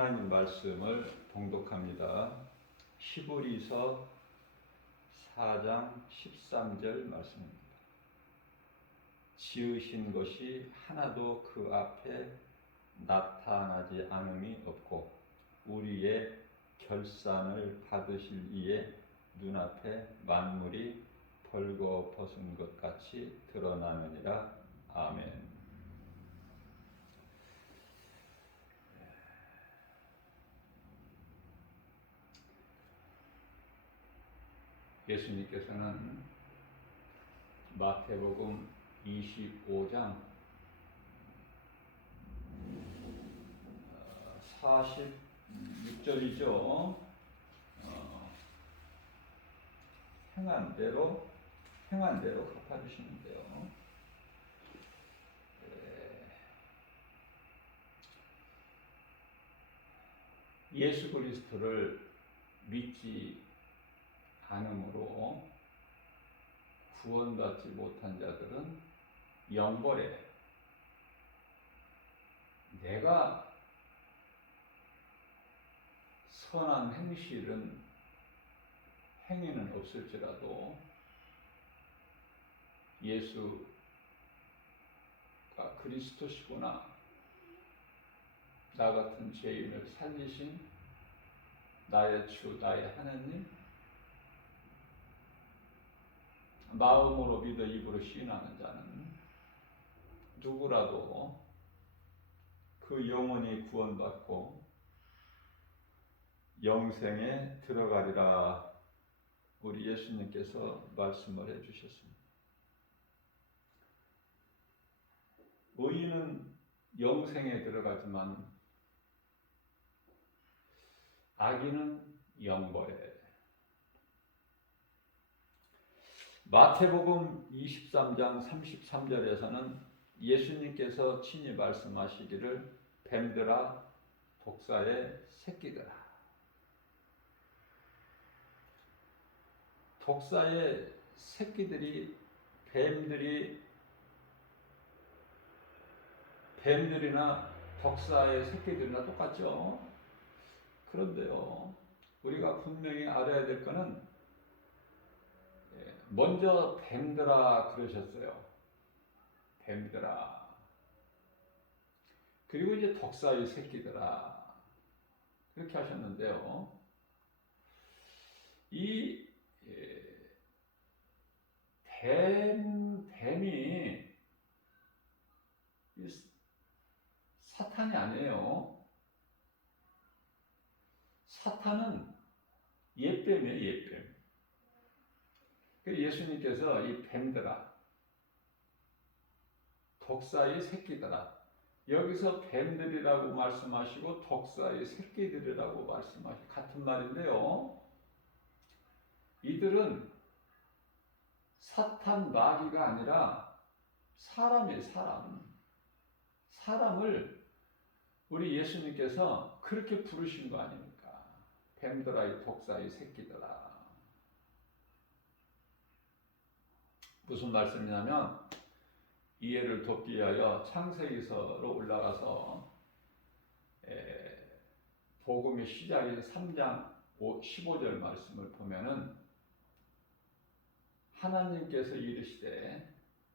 하나님 말씀을 봉독합니다. 히브리서 4장 13절 말씀입니다. 지으신 것이 하나도 그 앞에 나타나지 않음이 없고 우리의 결산을 받으실 이에 눈앞에 만물이 벌거벗은 것 같이 드러나느니라. 아멘. 예수님께서는 마태복음 25장 46절이죠. 행한 대로 갚아주시는데요. 예수 그리스도를 믿지 않음으로 구원받지 못한 자들은 영벌에 내가 선한 행위는 없을지라도 예수가 그리스도시구나, 나 같은 죄인을 살리신 나의 주, 나의 하나님, 마음으로 믿어 입으로 시인하는 자는 누구라도 그 영혼이 구원받고 영생에 들어가리라. 우리 예수님께서 말씀을 해주셨습니다. 의인은 영생에 들어가지만 악인은 영벌에. 마태복음 23장 33절에서는 예수님께서 친히 말씀하시기를 뱀들아 독사의 새끼들아. 독사의 새끼들이 뱀들이나 독사의 새끼들이나 똑같죠. 그런데요, 우리가 분명히 알아야 될 것은 먼저 뱀들아 그러셨어요. 뱀들아. 그리고 이제 독사의 새끼들아 그렇게 하셨는데요. 이 뱀이 사탄이 아니에요. 사탄은 옛뱀이에요, 옛뱀. 예수님께서 이 뱀들아, 독사의 새끼들아, 여기서 뱀들이라고 말씀하시고 독사의 새끼들이라고 말씀하시고 같은 말인데요. 이들은 사탄 마귀가 아니라 사람이에요, 사람. 사람을 우리 예수님께서 그렇게 부르신 거 아닙니까? 뱀들아, 독사의 새끼들아. 무슨 말씀이냐면 이해를 돕기 위하여 창세기서로 올라가서 복음의 시작인 3장 15절 말씀을 보면은 하나님께서 이르시되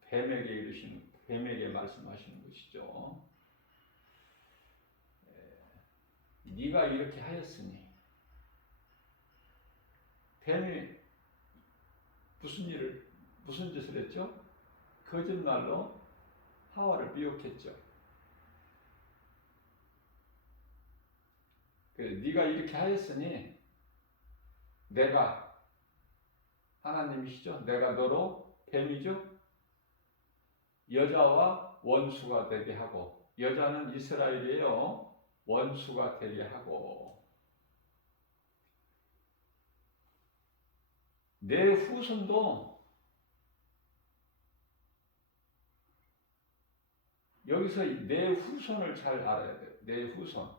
뱀에게 말씀하시는 것이죠. 네가 이렇게 하였으니. 뱀이 무슨 짓을 했죠? 거짓말로 하와를 미혹했죠. 네가 이렇게 하였으니 내가 하나님이시죠. 내가 너로 뱀이죠. 여자와 원수가 되게 하고, 여자는 이스라엘이에요. 원수가 되게 하고, 내 후손도, 여기서 내 후손을 잘 알아야 돼요. 내 후손.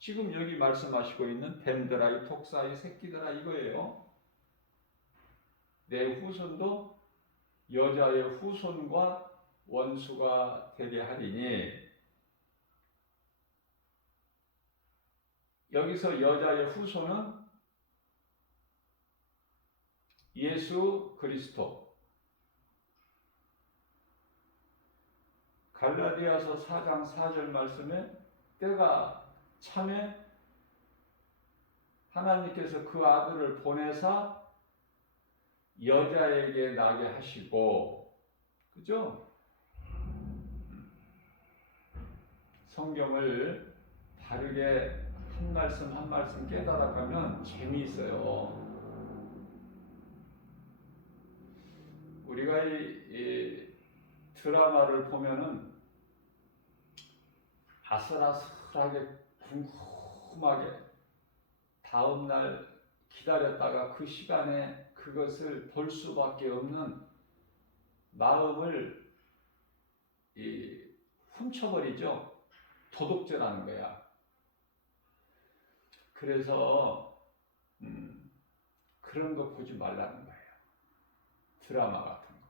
지금 여기 말씀하시고 있는 뱀들아, 이 독사의 새끼들아 이거예요. 내 후손도 여자의 후손과 원수가 되게 하리니 여기서 여자의 후손은 예수 그리스도. 갈라디아서 4장 4절 말씀에 때가 참에 하나님께서 그 아들을 보내사 여자에게 나게 하시고, 그죠? 성경을 바르게 한 말씀 한 말씀 깨달아가면 재미있어요. 우리가 이 드라마를 보면은 아슬아슬하게 궁금하게 다음날 기다렸다가 그 시간에 그것을 볼 수밖에 없는 마음을 훔쳐버리죠. 도둑질하는 거야. 그래서 그런 거 보지 말라는 거예요. 드라마 같은 거.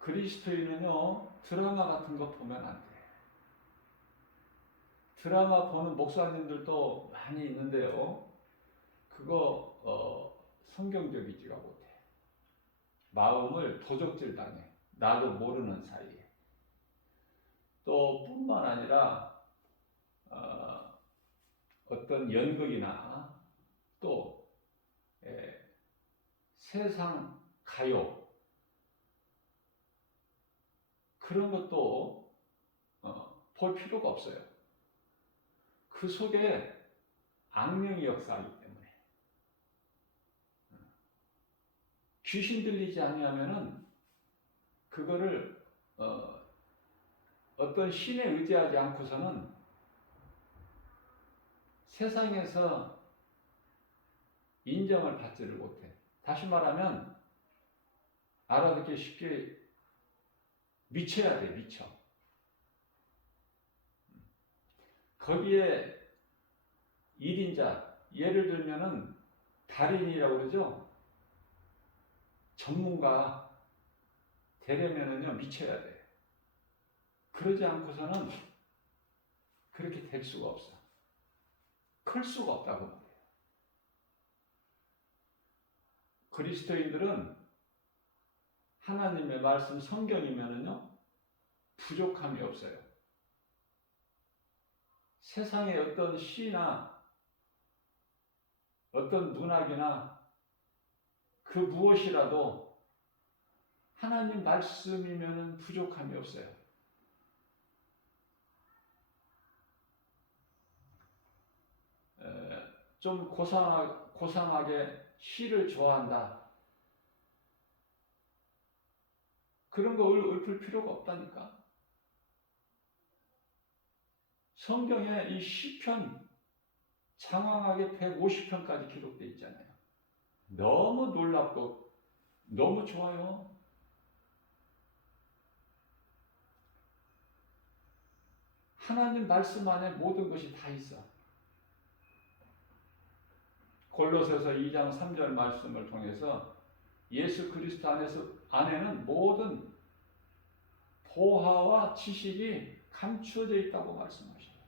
그리스도인은요, 드라마 같은 거 보면 안 돼. 드라마 보는 목사님들도 많이 있는데요. 그거 성경적이지가 못해. 마음을 도적질 당해. 나도 모르는 사이에. 또 뿐만 아니라 어떤 연극이나 또 세상 가요 그런 것도 볼 필요가 없어요. 그 속에 악령이 역사하기 때문에. 귀신 들리지 아니하면은 그거를 어떤 신에 의지하지 않고서는 세상에서 인정을 받지를 못해. 다시 말하면 알아듣기 쉽게 미쳐야 돼, 미쳐. 거기에 1인자, 예를 들면은 달인이라고 그러죠? 전문가 되려면은요, 미쳐야 돼. 그러지 않고서는 그렇게 될 수가 없어. 클 수가 없다고 말해요. 그리스도인들은 하나님의 말씀 성경이면은요, 부족함이 없어요. 세상의 어떤 시나 어떤 문학이나 그 무엇이라도 하나님 말씀이면은 부족함이 없어요. 좀 고상하게 시를 좋아한다. 그런 거 읊을 필요가 없다니까. 성경에 이 시편 장황하게 150편까지 기록되어 있잖아요. 너무 놀랍고 너무 좋아요. 하나님 말씀 안에 모든 것이 다 있어. 골로새서 2장 3절 말씀을 통해서 예수 그리스도 안에는 모든 보화와 지식이 감추어져 있다고 말씀하십니다.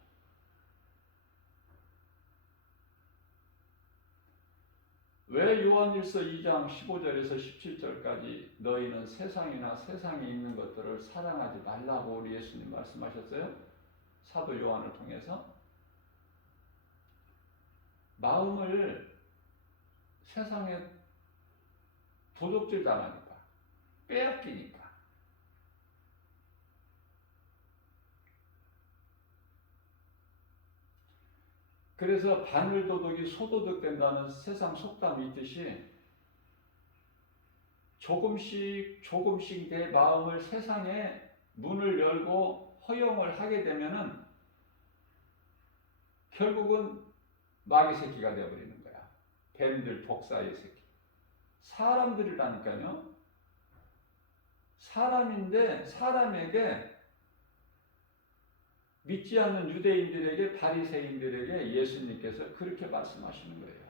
왜 요한일서 2장 15절에서 17절까지 너희는 세상이나 세상에 있는 것들을 사랑하지 말라고 우리 예수님 말씀하셨어요? 사도 요한을 통해서. 마음을 세상에 도둑질 당하니까, 빼앗기니까. 그래서 바늘도둑이 소도둑 된다는 세상 속담이 있듯이 조금씩 내 마음을 세상에 문을 열고 허용을 하게 되면은 결국은 마귀 새끼가 되어버리는 거야. 뱀들 독사의 새끼. 사람들이라니까요. 사람인데 사람에게 믿지 않는 유대인들에게 바리새인들에게 예수님께서 그렇게 말씀하시는 거예요.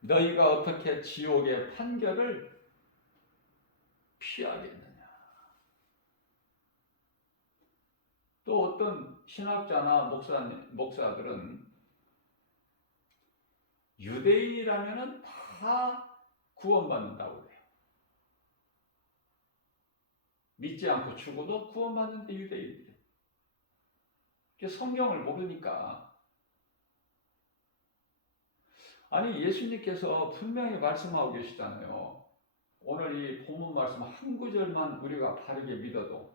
너희가 어떻게 지옥의 판결을 피하겠느냐. 또 어떤 신학자나 목사들은 유대인이라면 다 구원받는다고 그래요. 믿지 않고 죽어도 구원받는데 유대인들이. 성경을 모르니까. 아니 예수님께서 분명히 말씀하고 계시잖아요. 오늘 이 본문 말씀 한 구절만 우리가 바르게 믿어도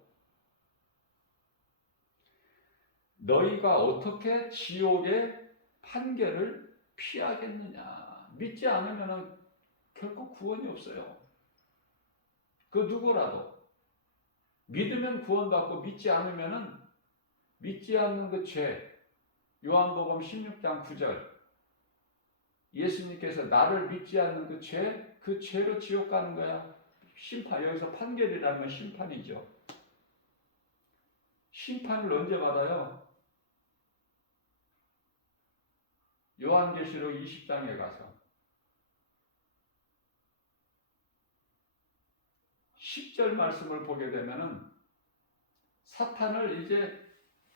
너희가 어떻게 지옥의 판결을 피하겠느냐. 믿지 않으면 결코 구원이 없어요. 그 누구라도 믿으면 구원받고 믿지 않으면 믿지 않는 그 죄. 요한복음 16장 9절 예수님께서 나를 믿지 않는 그 죄, 그 죄로 지옥 가는 거야. 심판, 여기서 판결이라는 건 심판이죠. 심판을 언제 받아요? 요한계시록 20장에 가서 10절 말씀을 보게 되면은 사탄을 이제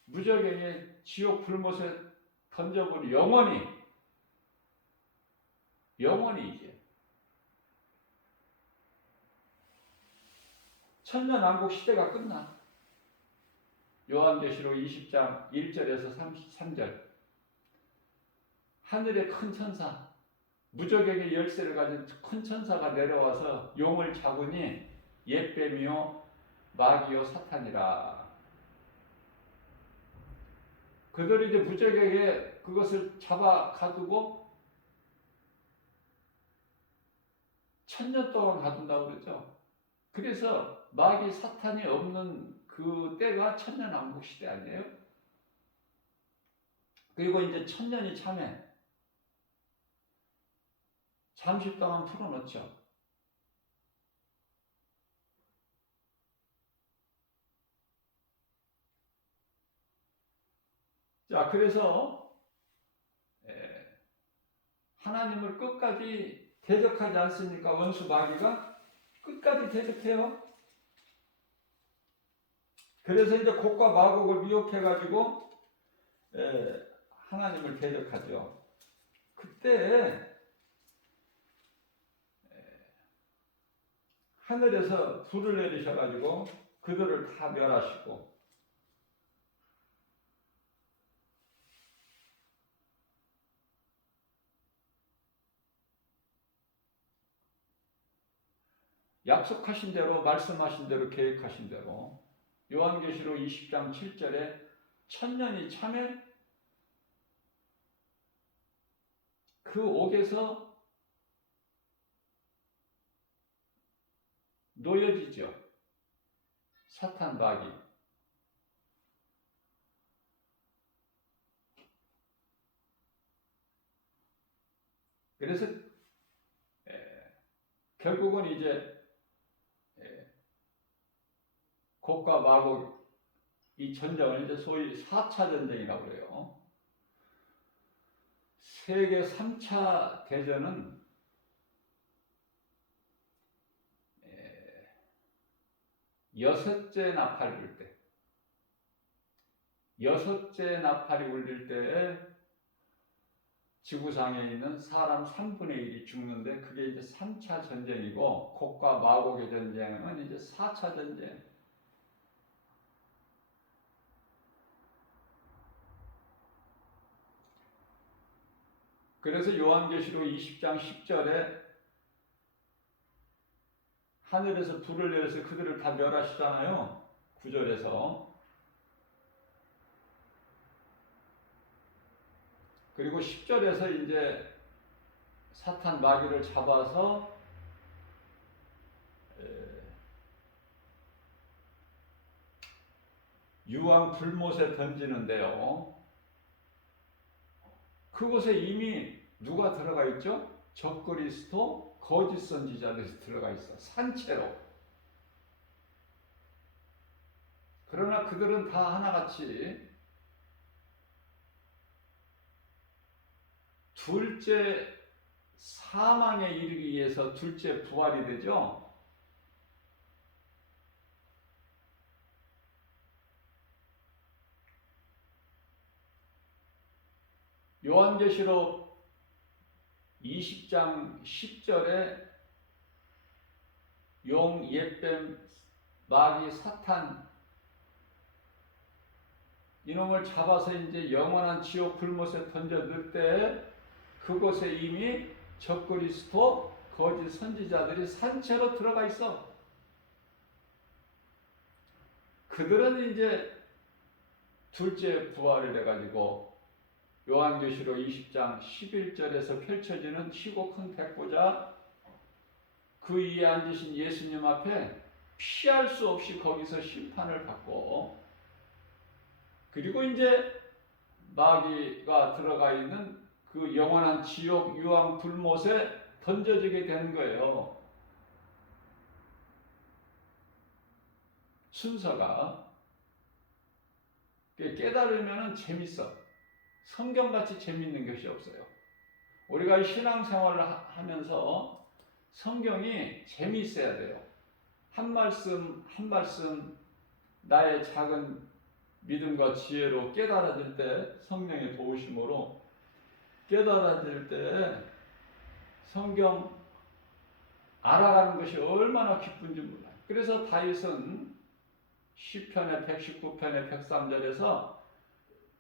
무적에게 지옥 불못에 던져버린 영원히 이제 천년왕국 시대가 끝나. 요한계시록 20장 1절에서 33절 하늘의 큰 천사 무적에게 열쇠를 가진 큰 천사가 내려와서 용을 잡으니 옛뱀이요 마귀요 사탄이라. 그들이 이제 무적에게 그것을 잡아 가두고 천년 동안 가둔다고 그러죠. 그래서 마귀 사탄이 없는 그 때가 천년왕국 시대 아니에요? 그리고 이제 천년이 참에 잠시 동안 풀어놓죠. 자, 그래서 하나님을 끝까지 대적하지 않습니까? 원수 마귀가 끝까지 대적해요. 그래서 이제 곡과 마곡을 미혹해가지고 하나님을 대적하죠. 그때 하늘에서 불을 내리셔가지고 그들을 다 멸하시고 약속하신 대로 말씀하신 대로 계획하신 대로 요한계시록 20장 7절에 천년이 참에 그 옥에서 놓여지죠. 사탄 마귀. 그래서 결국은 이제 곡과 마곡 이 전쟁을 이제 소위 4차 전쟁이라고 그래요. 세계 3차 대전은 여섯째 나팔이 울릴 때, 여섯째 나팔이 울릴 때에 지구상에 있는 사람 3분의 1이 죽는데 그게 이제 3차 전쟁이고 곡과 마곡의 전쟁은 이제 4차 전쟁. 그래서 요한계시록 20장 10절에 하늘에서 불을 내려서 그들을 다 멸하시잖아요. 9절에서. 그리고 10절에서 이제 사탄 마귀를 잡아서 유황 불못에 던지는데요. 그곳에 이미 누가 들어가 있죠? 적그리스도, 거짓 선지자들이 들어가 있어. 산채로. 그러나 그들은 다 하나같이 둘째 사망에 이르기 위해서 둘째 부활이 되죠. 요한계시록 20장 10절에 용, 옛뱀, 마귀, 사탄 이놈을 잡아서 이제 영원한 지옥 불못에 던져 넣을 때 그곳에 이미 적그리스도 거짓 선지자들이 산채로 들어가 있어. 그들은 이제 둘째 부활을 해가지고 요한계시록 20장 11절에서 펼쳐지는 희고 큰 백보자 그 위에 앉으신 예수님 앞에 피할 수 없이 거기서 심판을 받고, 그리고 이제 마귀가 들어가 있는 그 영원한 지옥 유황 불못에 던져지게 되는 거예요. 순서가 깨달으면 재밌어. 성경같이 재밌는 것이 없어요. 우리가 신앙생활을 하면서 성경이 재미있어야 돼요. 한 말씀 한 말씀 나의 작은 믿음과 지혜로 깨달아질 때, 성령의 도우심으로 깨달아질 때 성경 알아가는 것이 얼마나 기쁜지 몰라요. 그래서 다윗은 시편의 119편의 103절에서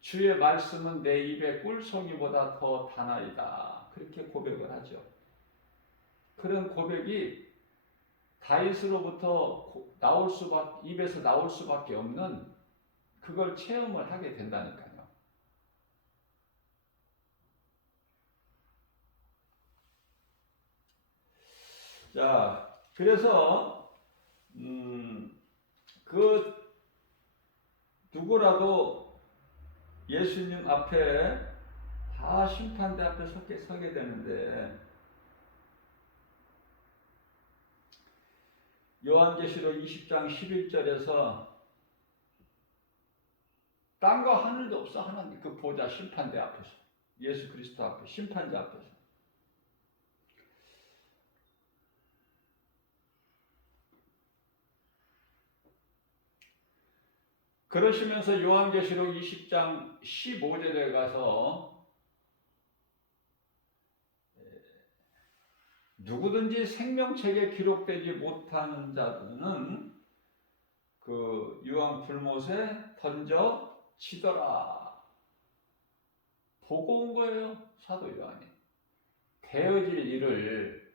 주의 말씀은 내 입의 꿀송이보다 더 다나이다, 그렇게 고백을 하죠. 그런 고백이 다윗으로부터 입에서 나올 수밖에 없는, 그걸 체험을 하게 된다니까요. 자, 그래서 그 누구라도 예수님 앞에 다 심판대 앞에 서게 되는데, 요한계시록 20장 11절에서 땅과 하늘도 없어. 하나님 그 보좌 심판대 앞에서, 예수 그리스도 앞에, 심판자 앞에서. 그러시면서 요한계시록 20장 15절에 가서 누구든지 생명책에 기록되지 못하는 자들은 그 유황 불못에 던져 치더라. 보고 온 거예요, 사도 요한이. 되어질 일을,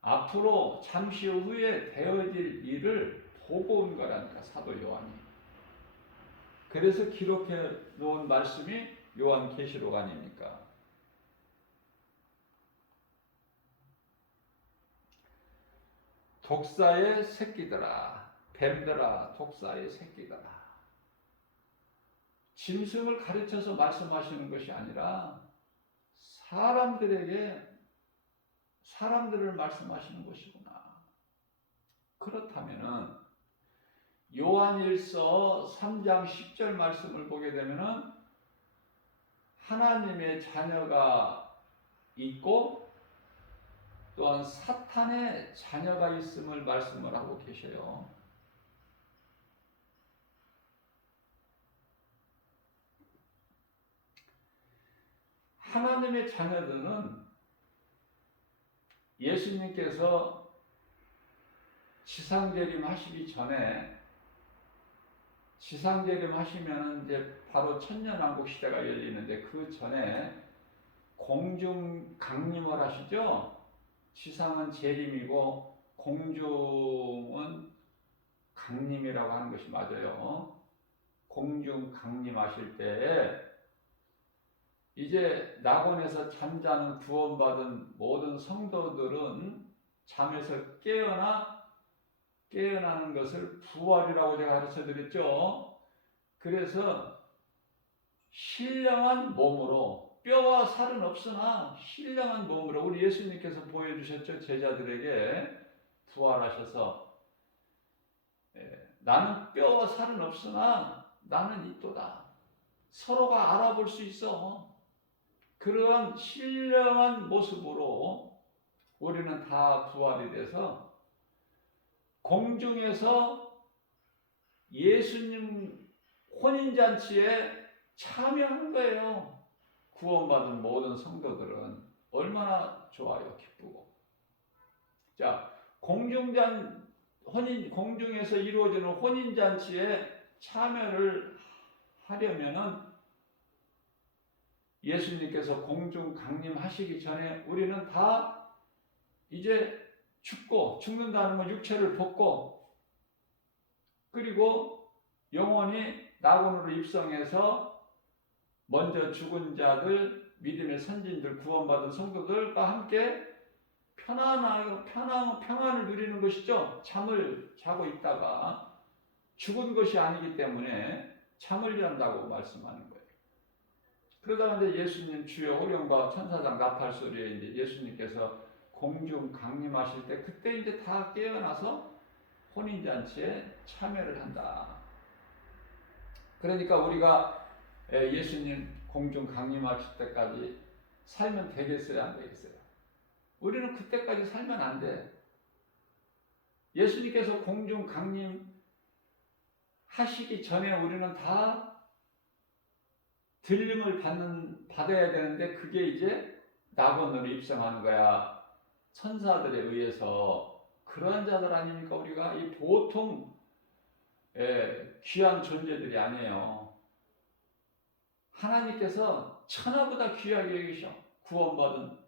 앞으로 잠시 후에 되어질 일을 보고 온 거라니까, 사도 요한이. 그래서 기록해 놓은 말씀이 요한계시록 아닙니까? 독사의 새끼들아, 뱀들아, 독사의 새끼들아. 짐승을 가르쳐서 말씀하시는 것이 아니라 사람들을 말씀하시는 것이구나. 그렇다면은 요한일서 3장 10절 말씀을 보게 되면은 하나님의 자녀가 있고 또한 사탄의 자녀가 있음을 말씀을 하고 계셔요. 하나님의 자녀들은 예수님께서 지상재림 하시기 전에, 지상재림 하시면 이제 바로 천년왕국 시대가 열리는데, 그 전에 공중 강림을 하시죠. 지상은 재림이고 공중은 강림이라고 하는 것이 맞아요. 공중 강림하실 때 이제 낙원에서 잠자는 구원받은 모든 성도들은 잠에서 깨어나는 것을 부활이라고 제가 가르쳐 드렸죠. 그래서 신령한 몸으로, 뼈와 살은 없으나 신령한 몸으로, 우리 예수님께서 보여주셨죠. 제자들에게 부활하셔서 나는 뼈와 살은 없으나 나는 있도다. 서로가 알아볼 수 있어. 그러한 신령한 모습으로 우리는 다 부활이 돼서 공중에서 예수님 혼인잔치에 참여한 거예요. 구원받은 모든 성도들은 얼마나 좋아요, 기쁘고. 자, 공중에서 이루어지는 혼인잔치에 참여를 하려면은 예수님께서 공중 강림하시기 전에 우리는 다 이제 죽는다는 건 육체를 벗고, 그리고 영원히 낙원으로 입성해서 먼저 죽은 자들, 믿음의 선진들, 구원받은 성도들과 함께 평안을 누리는 것이죠. 잠을 자고 있다가 죽은 것이 아니기 때문에 잠을 잔다고 말씀하는 거예요. 그러다가 이제 예수님 주여 호령과 천사장 나팔 소리에 이제 예수님께서 공중 강림하실 때 그때 이제 다 깨어나서 혼인잔치에 참여를 한다. 그러니까 우리가 예수님 공중 강림하실 때까지 살면 되겠어요, 안 되겠어요? 우리는 그때까지 살면 안 돼. 예수님께서 공중 강림하시기 전에 우리는 다 들림을 받아야 되는데 그게 이제 낙원으로 입성하는 거야. 천사들에 의해서. 그러한 자들 아닙니까? 우리가 이 보통 귀한 존재들이 아니에요. 하나님께서 천하보다 귀하게 여기셔. 구원받은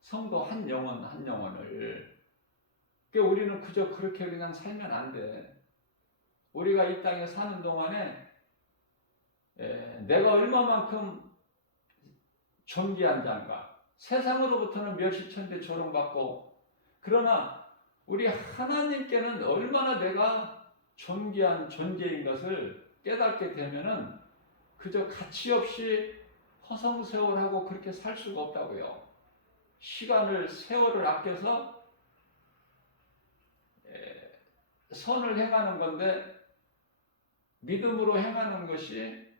성도 한 영혼을. 그러니까 우리는 그저 그렇게 그냥 살면 안 돼. 우리가 이 땅에 사는 동안에 내가 얼마만큼 존귀한 자인가. 세상으로부터는 멸시천대 조롱받고, 그러나 우리 하나님께는 얼마나 내가 존귀한 존재인 것을 깨닫게 되면은 그저 가치 없이 허송세월하고 그렇게 살 수가 없다고요. 세월을 아껴서 선을 행하는 건데, 믿음으로 행하는 것이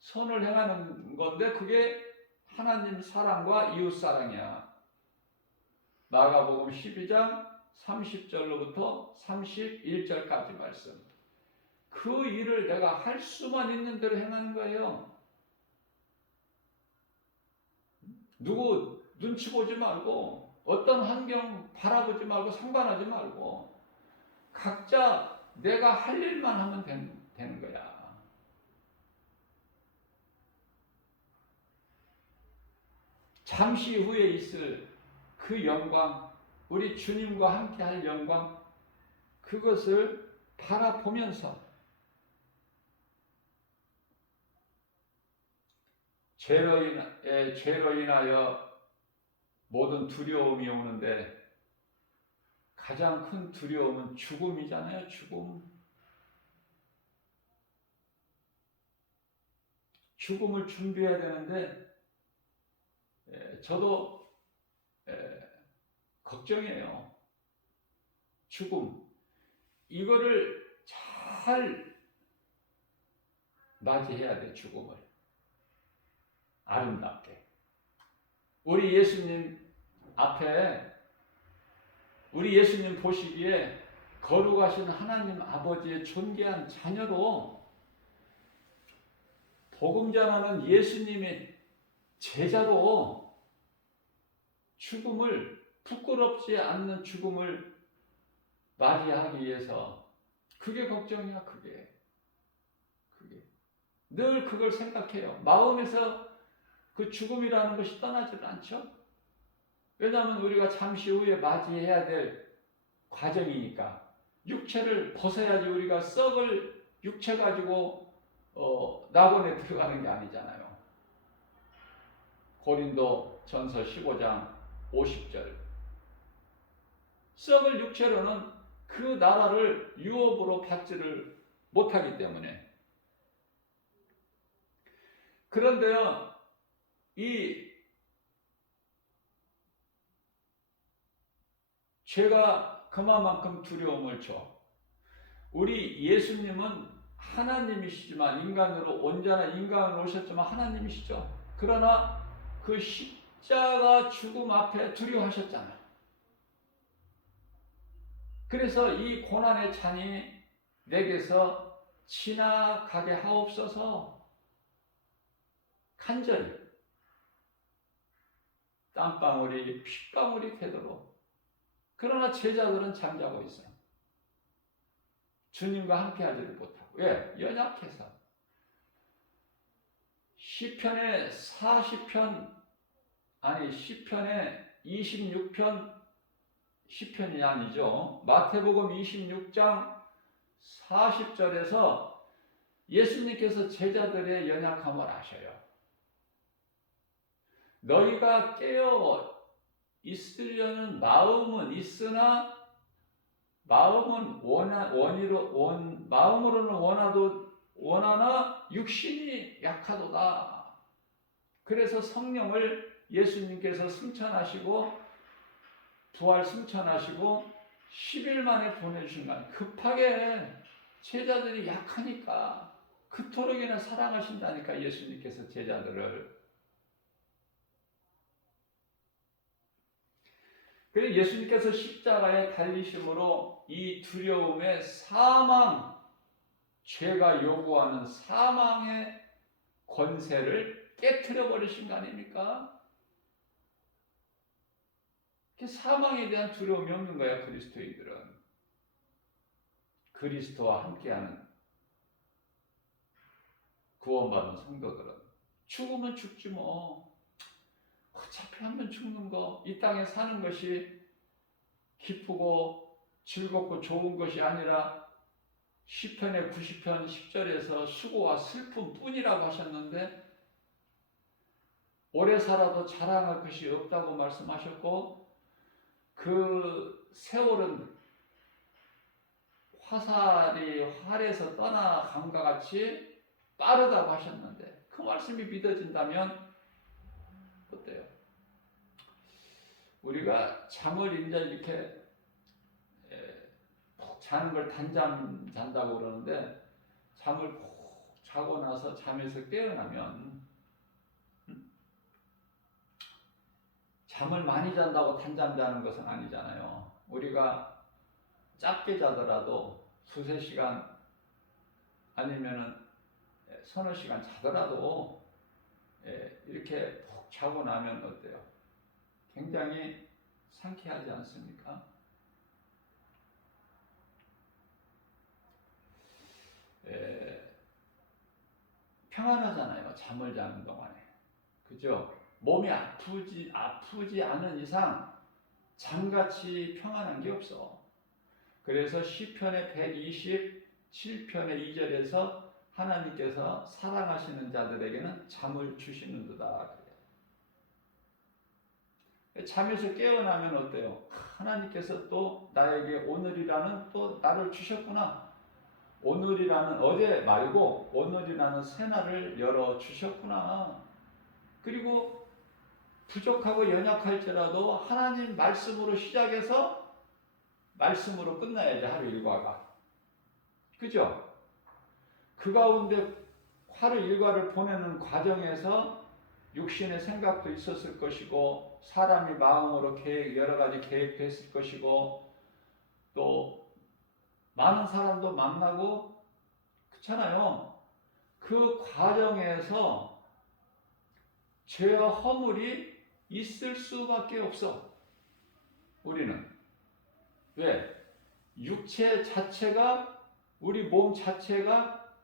선을 행하는 건데 그게 하나님 사랑과 이웃 사랑이야. 마가복음 12장 30절로부터 31절까지 말씀. 그 일을 내가 할 수만 있는 대로 행하는 거예요. 누구 눈치 보지 말고, 어떤 환경 바라보지 말고, 상관하지 말고 각자 내가 할 일만 하면 되는 거야. 잠시 후에 있을 그 영광, 우리 주님과 함께 할 영광, 그것을 바라보면서 죄로 인하여 모든 두려움이 오는데 가장 큰 두려움은 죽음이잖아요. 죽음을 준비해야 되는데 저도 걱정이에요. 죽음. 이거를 잘 맞이해야 돼, 죽음을. 아름답게. 우리 예수님 앞에, 우리 예수님 보시기에 거룩하신 하나님 아버지의 존귀한 자녀로, 복음 전하는 예수님의 제자로 죽음을, 부끄럽지 않는 죽음을 맞이하기 위해서, 그게 걱정이야. 그게 늘 그걸 생각해요. 마음에서 그 죽음이라는 것이 떠나질 않죠. 왜냐하면 우리가 잠시 후에 맞이해야 될 과정이니까. 육체를 벗어야지 우리가 썩을 육체 가지고 낙원에 들어가는 게 아니잖아요. 고린도 전서 15장 50절. 썩을 육체로는 그 나라를 유업으로 받지를 못하기 때문에. 그런데요, 이 죄가 그만큼 두려움을 줘. 우리 예수님은 하나님이시지만, 인간으로, 온전한 인간으로 오셨지만 하나님이시죠. 그러나 그 십자가 죽음 앞에 두려워하셨잖아요. 그래서 이 고난의 잔이 내게서 지나가게 하옵소서 간절히. 땀방울이 핏방울이 되도록. 그러나 제자들은 잠자고 있어요. 주님과 함께 하지를 못하고. 왜? 연약해서. 시편의 26편, 시편이 아니죠. 마태복음 26장 40절에서 예수님께서 제자들의 연약함을 아셔요. 너희가 깨어 있으려는 마음은 있으나 마음으로는 원하나 육신이 약하도다. 그래서 성령을 예수님께서 승천하시고 부활 승천하시고 10일 만에 보내주신 거 아니에요. 급하게 제자들이 약하니까 그토록이나 사랑하신다니까 예수님께서 제자들을. 그래서 예수님께서 십자가에 달리심으로 이 두려움의 죄가 요구하는 사망의 권세를 깨트려 버리신 거 아닙니까? 사망에 대한 두려움이 없는 거야, 그리스도인들은. 그리스도와 함께하는 구원받은 성도들은. 죽으면 죽지 뭐. 어차피 한번 죽는 거, 이 땅에 사는 것이 기쁘고 즐겁고 좋은 것이 아니라 시편의 90편 10절에서 수고와 슬픔 뿐이라고 하셨는데, 오래 살아도 자랑할 것이 없다고 말씀하셨고, 그 세월은 화살이 활에서 떠나간과 같이 빠르다고 하셨는데, 그 말씀이 믿어진다면 어때요? 우리가 잠을 이제 이렇게 푹 자는 걸 단잠 잔다고 그러는데, 잠을 푹 자고 나서 잠에서 깨어나면 잠을 많이 잔다고 단잠 자는 것은 아니잖아요. 우리가 짧게 자더라도 두세 시간 아니면은 서너 시간 자더라도 이렇게 푹 자고 나면 어때요? 굉장히 상쾌하지 않습니까? 평안하잖아요. 잠을 자는 동안에. 그죠? 몸이 아프지 않은 이상 잠같이 평안한 게 없어. 그래서 시편의 127편의 2절에서 하나님께서 사랑하시는 자들에게는 잠을 주시는도다. 잠에서 깨어나면 어때요? 하나님께서 또 나에게 오늘이라는 또 나를 주셨구나. 오늘이라는, 어제 말고 오늘이라는 새날을 열어주셨구나. 그리고 부족하고 연약할지라도 하나님 말씀으로 시작해서 말씀으로 끝나야지, 하루 일과가. 그죠? 그 가운데 하루 일과를 보내는 과정에서 육신의 생각도 있었을 것이고, 사람이 마음으로 여러 가지 계획도 했을 것이고, 또 많은 사람도 만나고, 그렇잖아요. 그 과정에서 죄와 허물이 있을 수밖에 없어. 우리는. 왜? 육체 자체가, 우리 몸 자체가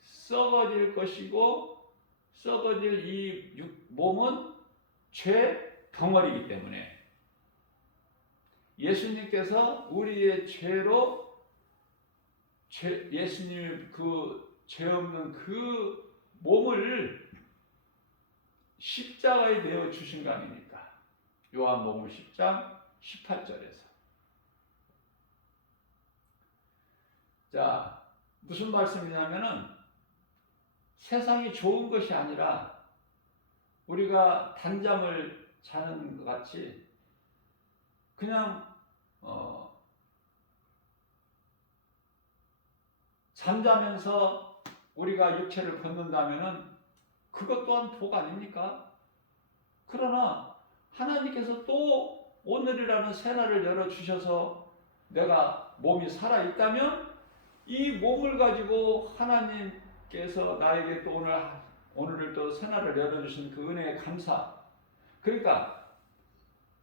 썩어질 것이고, 썩어질 이 몸은 죄 덩어리이기 때문에 예수님께서 우리의 죄로, 예수님 그 죄 없는 그 몸을 십자가에 내어 주신 거 아닙니까? 요한복음 10장 18절에서. 자, 무슨 말씀이냐면은 세상이 좋은 것이 아니라 우리가 단잠을 자는 것 같이 그냥 잠자면서 우리가 육체를 걷는다면은 그것 또한 복 아닙니까? 그러나 하나님께서 또 오늘이라는 새날을 열어주셔서 내가 몸이 살아있다면 이 몸을 가지고 하나님께서 나에게 또 오늘을 또 새날을 열어주신 그 은혜에 감사. 그러니까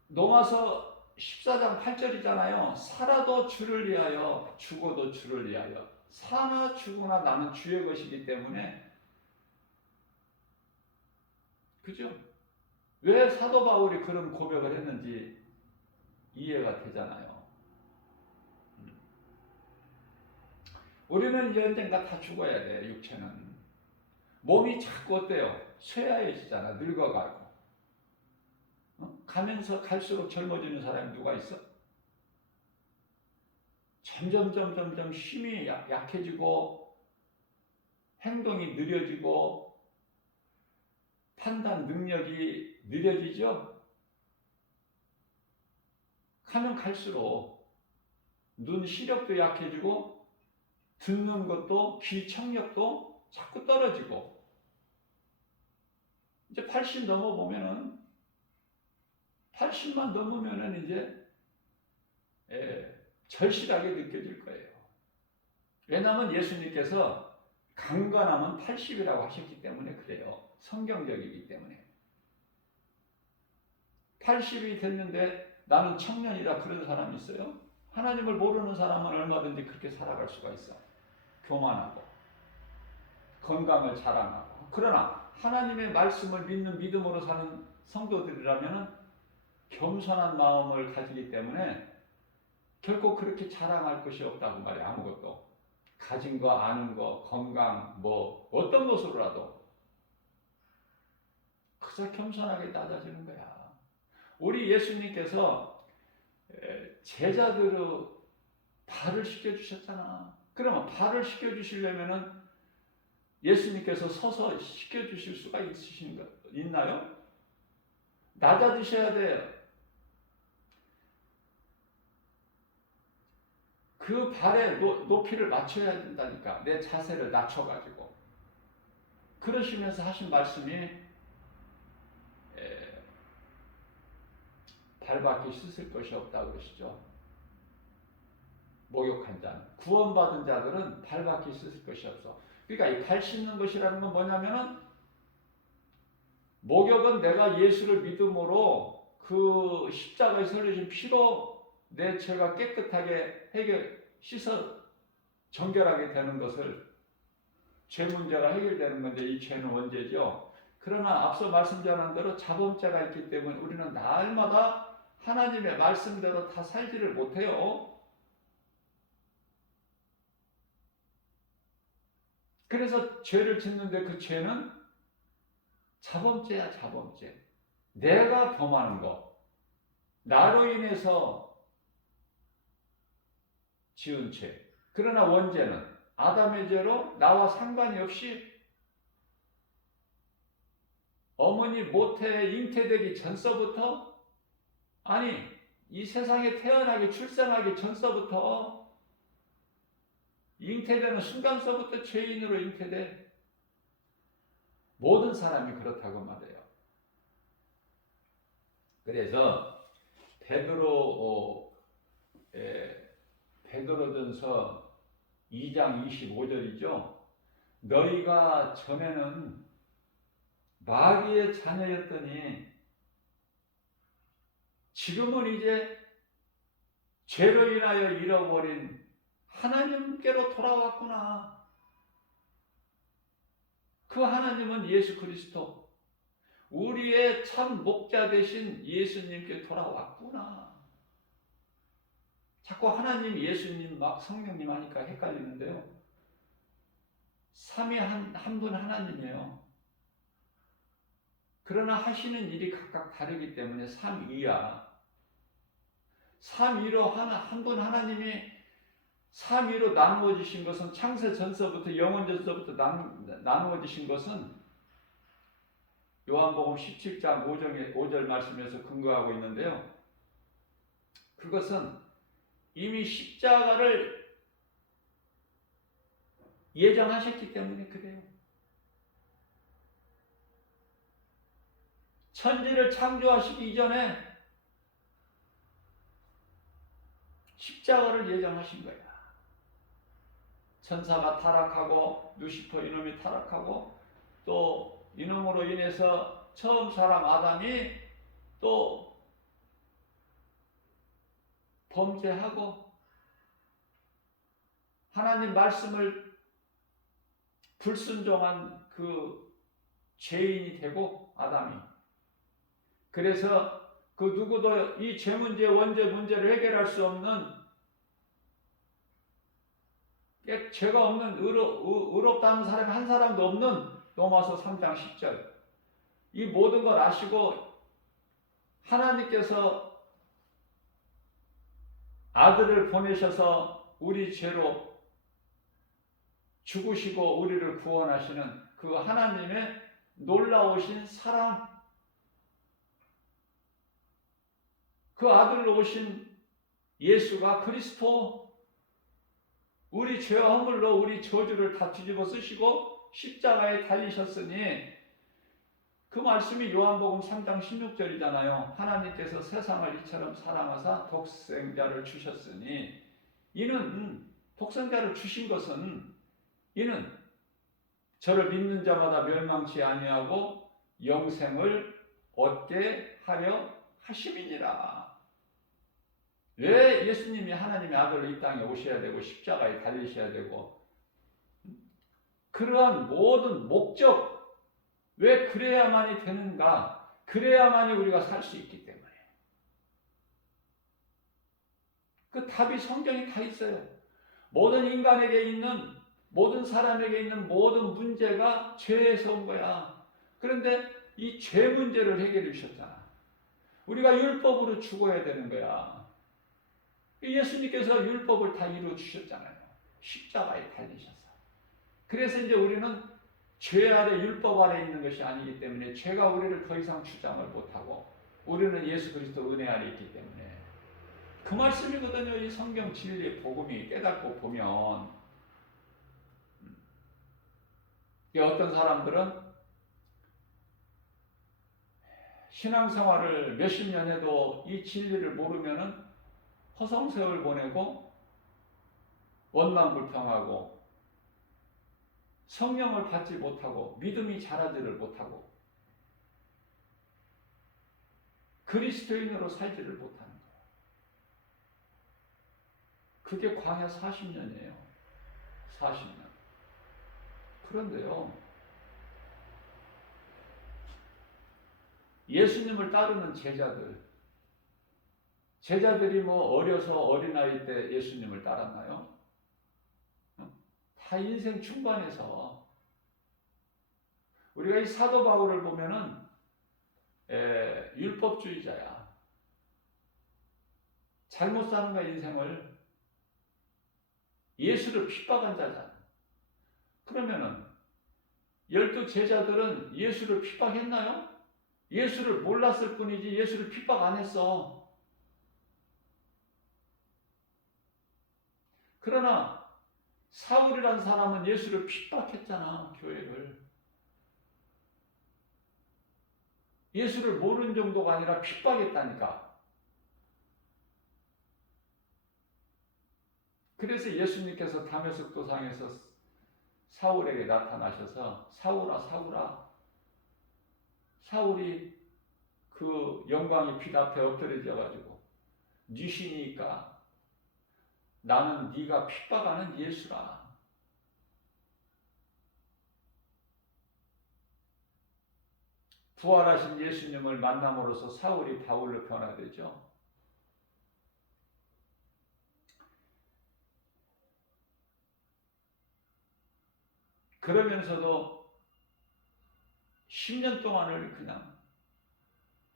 로마서 14장 8절이잖아요. 살아도 주를 위하여 죽어도 주를 위하여. 사나 죽으나 나는 주의 것이기 때문에, 그죠? 왜 사도 바울이 그런 고백을 했는지 이해가 되잖아요. 우리는 이제 언젠가 다 죽어야 돼. 육체는 몸이 자꾸 어때요? 쇠하해지잖아. 늙어가고. 가면서 갈수록 젊어지는 사람이 누가 있어? 점점 힘이 약해지고 행동이 느려지고 판단 능력이 느려지죠? 가면 갈수록 눈 시력도 약해지고 듣는 것도 귀 청력도 자꾸 떨어지고, 이제 80 넘어보면은 80만 넘으면은 이제 절실하게 느껴질 거예요. 왜냐하면 예수님께서 강건하면 80이라고 하셨기 때문에 그래요. 성경적이기 때문에. 80이 됐는데 나는 청년이라 그런 사람이 있어요? 하나님을 모르는 사람은 얼마든지 그렇게 살아갈 수가 있어. 교만하고 건강을 자랑하고. 그러나 하나님의 말씀을 믿는 믿음으로 사는 성도들이라면 겸손한 마음을 가지기 때문에 결코 그렇게 자랑할 것이 없다고 말이야. 아무것도. 가진 거, 아는 거, 건강, 뭐 어떤 것으로라도 그저 겸손하게 낮아지는 거야. 우리 예수님께서 제자들의 발을 씻겨주셨잖아. 그러면 발을 씻겨주시려면은 예수님께서 서서 씻겨주실 수가 있나요? 낮아지셔야 돼요. 그 발의 높이를 맞춰야 된다니까. 내 자세를 낮춰가지고. 그러시면서 하신 말씀이 발밖에 씻을 것이 없다고 그러시죠. 목욕한 자, 구원받은 자들은 발밖에 씻을 것이 없어. 그러니까 이 발 씻는 것이라는 건 뭐냐면은, 목욕은 내가 예수를 믿음으로 그 십자가에 설리신 피로 내 죄가 깨끗하게 씻어 정결하게 되는 것을, 죄 문제가 해결되는 건데, 이 죄는 원죄죠. 그러나 앞서 말씀드린 대로 자범죄가 있기 때문에 우리는 날마다 하나님의 말씀대로 다 살지를 못해요. 그래서 죄를 짓는데 그 죄는 자범죄야, 자범죄. 내가 범하는 거. 나로 인해서 지은 죄. 그러나 원죄는 아담의 죄로 나와 상관이 없이 어머니 모태에 잉태되기 전서부터, 아니 이 세상에 태어나기 출생하기 전서부터, 잉태되는 순간서부터 죄인으로 잉태돼. 모든 사람이 그렇다고 말해요. 그래서 베드로전서 2장 25절이죠. 너희가 전에는 마귀의 자녀였더니 지금은 이제 죄로 인하여 잃어버린 하나님께로 돌아왔구나. 그 하나님은 예수 그리스도, 우리의 참 목자 되신 예수님께 돌아왔구나. 자꾸 하나님, 예수님, 막 성령님 하니까 헷갈리는데요. 삼위 한 분 하나님이에요. 그러나 하시는 일이 각각 다르기 때문에 삼위야. 삼위로 한 분 하나님이 삼위로 나누어지신 것은, 창세 전서부터 영원 전서부터 나누어지신 것은 요한복음 17장 5절 말씀에서 근거하고 있는데요. 그것은 이미 십자가를 예정하셨기 때문에 그래요. 천지를 창조하시기 이전에 십자가를 예정하신 거야. 천사가 타락하고 루시퍼 이놈이 타락하고, 또 이놈으로 인해서 처음 사람 아담이 또 범죄하고 하나님 말씀을 불순종한 그 죄인이 되고 아담이. 그래서 그 누구도 이 죄 문제, 원죄 문제를 해결할 수 없는 죄가 없는 의롭다는 사람이 한 사람도 없는 로마서 3장 10절. 이 모든 걸 아시고 하나님께서 아들을 보내셔서 우리 죄로 죽으시고 우리를 구원하시는 그 하나님의 놀라우신 사랑, 그 아들로 오신 예수가 그리스도, 우리 죄와 허물로 우리 저주를 다 뒤집어 쓰시고 십자가에 달리셨으니, 그 말씀이 요한복음 3장 16절이잖아요. 하나님께서 세상을 이처럼 사랑하사 독생자를 주셨으니, 이는 독생자를 주신 것은 이는 저를 믿는 자마다 멸망치 아니하고 영생을 얻게 하려 하심이니라. 왜 예수님이 하나님의 아들로 이 땅에 오셔야 되고 십자가에 달리셔야 되고, 그러한 모든 목적, 왜 그래야만이 되는가? 그래야만이 우리가 살 수 있기 때문에. 그 답이 성경에 다 있어요. 모든 인간에게 있는, 모든 사람에게 있는 모든 문제가 죄에서 온 거야. 그런데 이 죄 문제를 해결해 주셨잖아. 우리가 율법으로 죽어야 되는 거야. 예수님께서 율법을 다 이루어 주셨잖아요. 십자가에 달리셔서. 그래서 이제 우리는 죄 아래, 율법 아래 있는 것이 아니기 때문에 죄가 우리를 더 이상 주장을 못하고, 우리는 예수 그리스도 은혜 아래 있기 때문에. 그 말씀이거든요. 이 성경 진리의 복음이 깨닫고 보면. 어떤 사람들은 신앙생활을 몇십 년 해도 이 진리를 모르면은 허송세월 보내고 원망불평하고 성령을 받지 못하고 믿음이 자라지를 못하고 그리스도인으로 살지를 못하는 거예요. 그게 광야 40년이에요. 40년. 그런데요, 예수님을 따르는 제자들이 뭐 어려서 어린아이 때 예수님을 따랐나요? 다 인생 중반에서. 우리가 이 사도 바울을 보면은 율법주의자야. 잘못 사는 거야, 인생을. 예수를 핍박한 자잖아. 그러면은 12 제자들은 예수를 핍박했나요? 예수를 몰랐을 뿐이지 예수를 핍박 안 했어. 그러나 사울이라는 사람은 예수를 핍박했잖아, 교회를. 예수를 모르는 정도가 아니라 핍박했다니까. 그래서 예수님께서 다메섹 도상에서 사울에게 나타나셔서 사울아, 사울아. 사울이 그 영광의 빛 앞에 엎드려져 가지고 네 신이니까 나는 네가 핍박하는 예수라. 부활하신 예수님을 만남으로써 사울이 바울로 변화되죠. 그러면서도 10년 동안을 그냥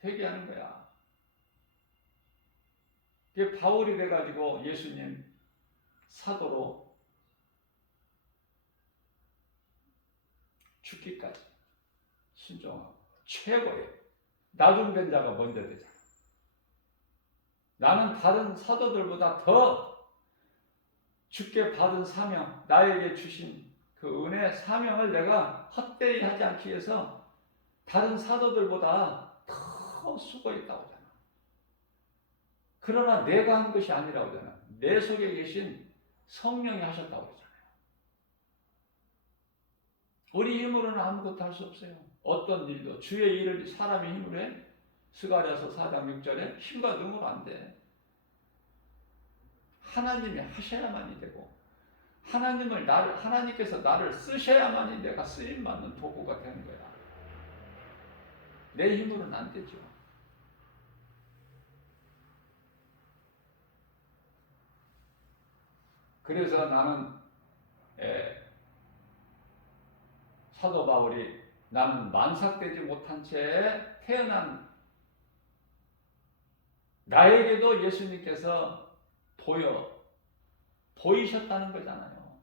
회개하는 거야. 그게 바울이 돼가지고 예수님 사도로 죽기까지 순종하고, 최고의 나중된 자가 먼저 되잖아. 나는 다른 사도들보다 더 주께 받은 사명, 나에게 주신 그 은혜 사명을 내가 헛되이 하지 않기 위해서 다른 사도들보다 더 수고했다고 하잖아. 그러나 내가 한 것이 아니라고 하잖아. 내 속에 계신 성령이 하셨다고 하잖아요. 우리 힘으로는 아무것도 할 수 없어요. 어떤 일도 주의 일을 사람의 힘으로 해? 스가랴서 4장 6절에 힘과 능으로 안 돼. 하나님이 하셔야만이 되고 하나님께서 나를 쓰셔야만이 내가 쓰임받는 도구가 되는 거야. 내 힘으로는 안 되죠. 그래서 나는 사도 바울이 나는 만삭되지 못한 채 태어난 나에게도 예수님께서 보이셨다는 거잖아요.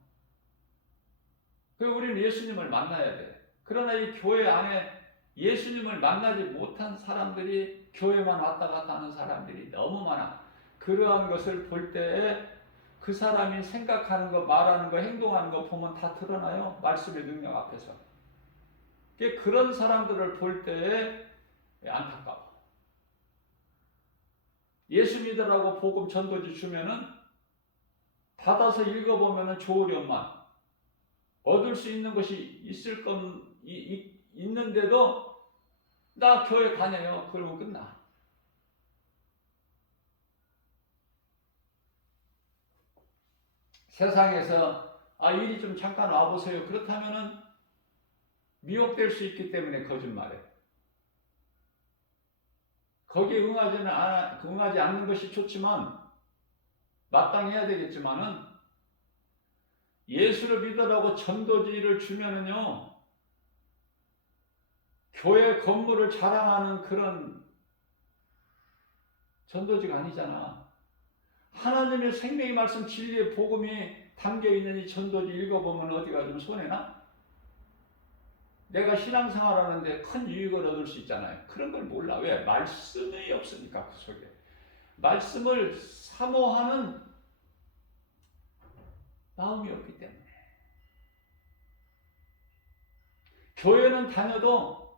그래서 우리는 예수님을 만나야 돼. 그러나 이 교회 안에 예수님을 만나지 못한 사람들이 교회만 왔다 갔다 하는 사람들이 너무 많아. 그러한 것을 볼 때에 그 사람이 생각하는 거, 말하는 거, 행동하는 거 보면 다 드러나요. 말씀의 능력 앞에서. 그런 사람들을 볼 때에 안타까워. 예수 믿으라고 복음 전도지 주면은 받아서 읽어보면은 좋으련만 얻을 수 있는 것이 있는데도 나 교회 다녀요. 그러면 끝나. 세상에서 일이 좀 잠깐 와보세요. 그렇다면은 미혹될 수 있기 때문에 거짓말해. 거기에 응하지 않는 것이 좋지만 마땅해야 되겠지만은 예수를 믿으라고 전도지를 주면은요 교회 건물을 자랑하는 그런 전도지가 아니잖아. 하나님의 생명의 말씀 진리의 복음이 담겨있는 이 전도지 읽어보면 어디가 좀 손해나? 내가 신앙생활하는데 큰 유익을 얻을 수 있잖아요. 그런 걸 몰라. 왜? 말씀이 없으니까 그 속에. 말씀을 사모하는 마음이 없기 때문에. 교회는 다녀도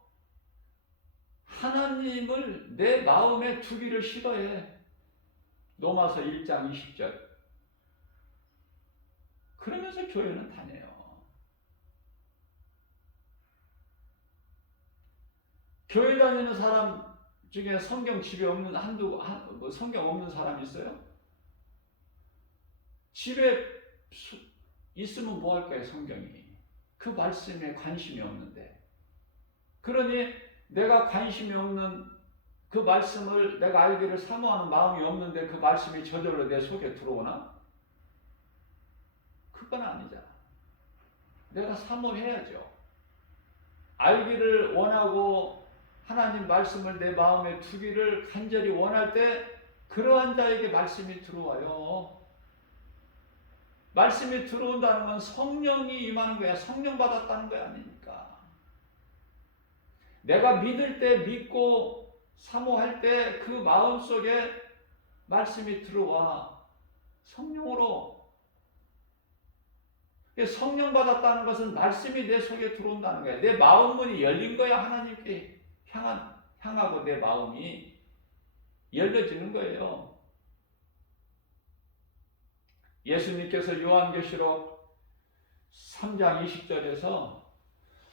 하나님을 내 마음에 두기를 싫어해. 로마서 1장 20절. 그러면서 교회는 다녀요. 교회 다니는 사람 중에 성경 집에 없는 성경 없는 사람 있어요? 집에 있으면 뭐 할까요? 성경이. 그 말씀에 관심이 없는데. 그러니 내가 관심이 없는 그 말씀을 내가 알기를 사모하는 마음이 없는데 그 말씀이 저절로 내 속에 들어오나? 그건 아니잖아. 내가 사모해야죠. 알기를 원하고 하나님 말씀을 내 마음에 두기를 간절히 원할 때 그러한 자에게 말씀이 들어와요. 말씀이 들어온다는 건 성령이 임하는 거야. 성령 받았다는 거야 아니니까. 내가 믿을 때 믿고 사모할 때 그 마음속에 말씀이 들어와. 성령으로. 성령 받았다는 것은 말씀이 내 속에 들어온다는 거야. 내 마음 문이 열린 거야. 하나님께 향하고 내 마음이 열려지는 거예요. 예수님께서 요한계시록 3장 20절에서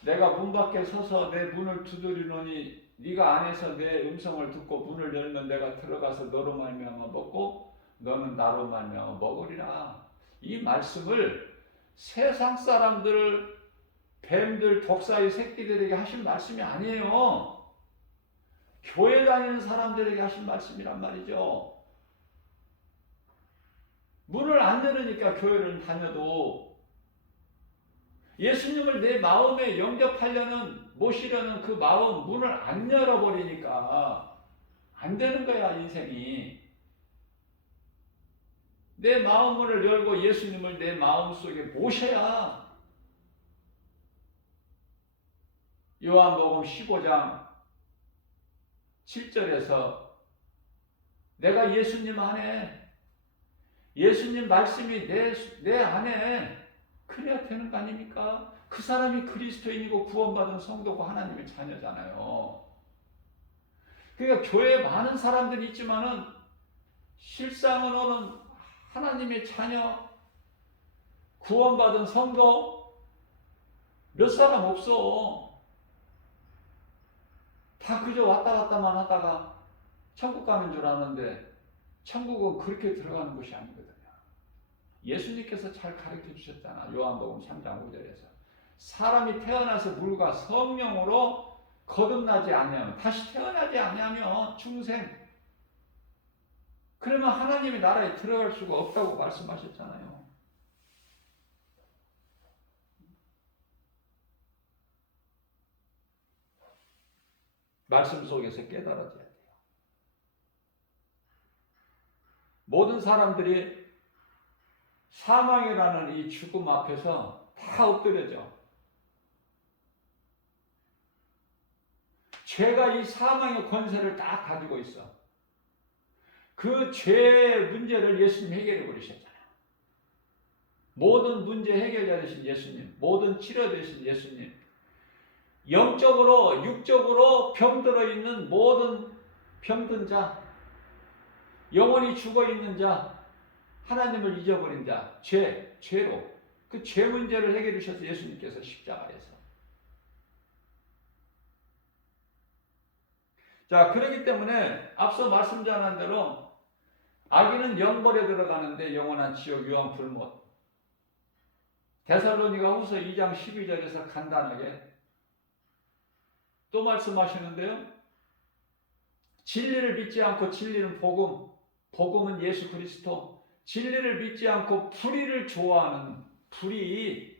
내가 문 밖에 서서 내 문을 두드리노니 네가 안에서 내 음성을 듣고 문을 열면 내가 들어가서 너로 말미암아 먹고 너는 나로 말미암아 먹으리라. 이 말씀을 세상 사람들, 뱀들, 독사의 새끼들에게 하신 말씀이 아니에요. 교회 다니는 사람들에게 하신 말씀이란 말이죠. 문을 안 열으니까 교회를 다녀도 예수님을 내 마음에 모시려는 그 마음 문을 안 열어버리니까 안 되는 거야 인생이. 내 마음 문을 열고 예수님을 내 마음속에 모셔야. 요한복음 15장 7절에서 내가 예수님 안에 예수님 말씀이 내 안에 그래야 되는 거 아닙니까? 그 사람이 그리스도인이고 구원받은 성도고 하나님의 자녀잖아요. 그러니까 교회에 많은 사람들이 있지만은 실상으로는 하나님의 자녀, 구원받은 성도 몇 사람 없어. 다 그저 왔다 갔다만 하다가 천국 가는 줄 아는데 천국은 그렇게 들어가는 곳이 아니거든요. 예수님께서 잘 가르쳐 주셨잖아. 요한복음 3장 5절에서. 사람이 태어나서 물과 성령으로 거듭나지 않으면, 다시 태어나지 않으면 중생. 그러면 하나님의 나라에 들어갈 수가 없다고 말씀하셨잖아요. 말씀 속에서 깨달아져야 돼요. 모든 사람들이 사망이라는 이 죽음 앞에서 다 엎드려져. 죄가 이 사망의 권세를 딱 가지고 있어. 그 죄의 문제를 예수님 해결해 버리셨잖아요. 모든 문제 해결자 되신 예수님, 모든 치료 되신 예수님, 영적으로 육적으로 병들어 있는 모든 병든 자, 영원히 죽어 있는 자, 하나님을 잊어버린 자, 죄로 그 죄 문제를 해결해 주셔서 예수님께서 십자가에서. 자, 그렇기 때문에 앞서 말씀 전한 대로 악인은 영벌에 들어가는데 영원한 지옥 유황 불못. 데살로니가후서 2장 12절에서 간단하게 또 말씀하시는데요. 진리를 믿지 않고, 진리는 복음, 복음은 예수 그리스도. 진리를 믿지 않고 불의를 좋아하는, 불의,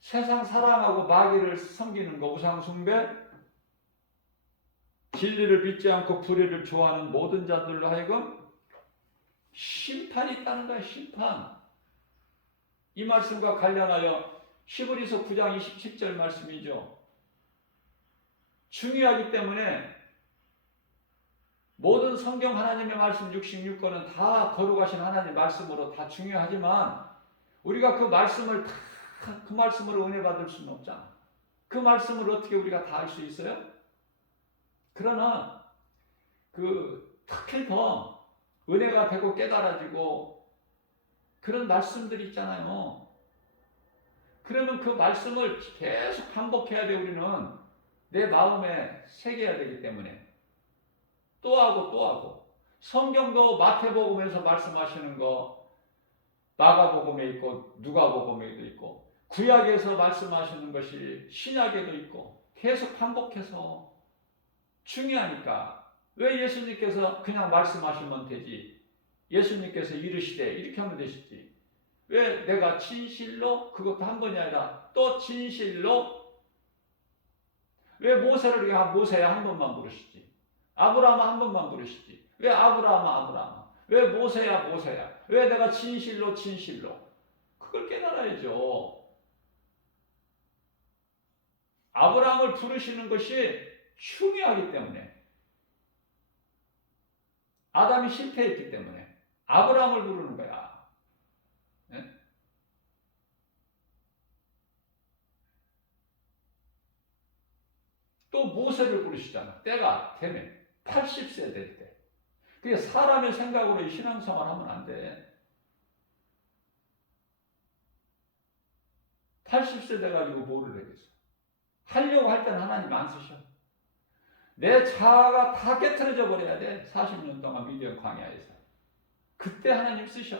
세상 사랑하고 마귀를 섬기는 거, 우상 숭배, 진리를 믿지 않고 불의를 좋아하는 모든 자들로 하여금 심판이 있다는 거야. 심판. 이 말씀과 관련하여 히브리서 9장 27절 말씀이죠. 중요하기 때문에 모든 성경 하나님의 말씀 66권은 다 거룩하신 하나님 말씀으로 다 중요하지만 우리가 그 말씀을 다 그 말씀으로 은혜 받을 수는 없잖아. 그 말씀을 어떻게 우리가 다 알 수 있어요? 그러나 특히 더 은혜가 되고 깨달아지고 그런 말씀들이 있잖아요. 그러면 그 말씀을 계속 반복해야 돼. 우리는 내 마음에 새겨야 되기 때문에 또 하고 또 하고. 성경도 마태복음에서 말씀하시는 거 마가복음에 있고 누가복음에도 있고 구약에서 말씀하시는 것이 신약에도 있고 계속 반복해서 중요하니까. 왜 예수님께서 그냥 말씀하시면 되지? 예수님께서 이르시되 이렇게 하면 되시지. 왜 내가 진실로, 그것도 한 번이 아니라 또 진실로, 왜 모세를 모세야 한 번만 부르시지? 아브라함 한 번만 부르시지? 왜 아브라함? 왜 모세야? 왜 내가 진실로? 그걸 깨달아야죠. 아브라함을 부르시는 것이 중요하기 때문에, 아담이 실패했기 때문에 아브라함을 부르는 거야. 네? 또 모세를 부르시잖아. 때가 되면 80세 될 때. 그게 사람의 생각으로 신앙생활 하면 안 돼. 80세 돼가지고 뭐를 하겠어? 하려고 할 때는 하나님 안 쓰셔. 내 자아가 다 깨트려져 버려야 돼. 40년 동안 미디어 광야에서. 그때 하나님 쓰셔.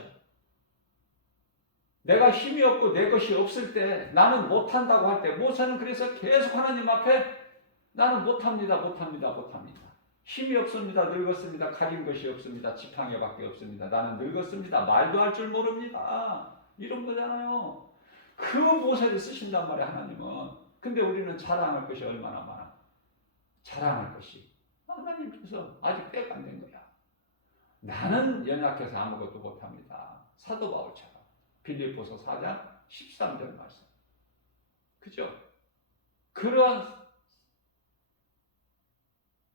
내가 힘이 없고 내 것이 없을 때, 나는 못한다고 할 때, 모세는 그래서 계속 하나님 앞에 나는 못합니다. 힘이 없습니다. 늙었습니다. 가진 것이 없습니다. 지팡이밖에 없습니다. 나는 늙었습니다. 말도 할 줄 모릅니다. 이런 거잖아요. 그 모세를 쓰신단 말이야, 하나님은. 근데 우리는 자랑할 것이 얼마나 많아. 자랑할 것이. 하나님께서 아직 때가 안 된 거야. 나는 연약해서 아무것도 못합니다. 사도 바울처럼. 빌립보서 4장 13절 말씀. 그죠? 그러한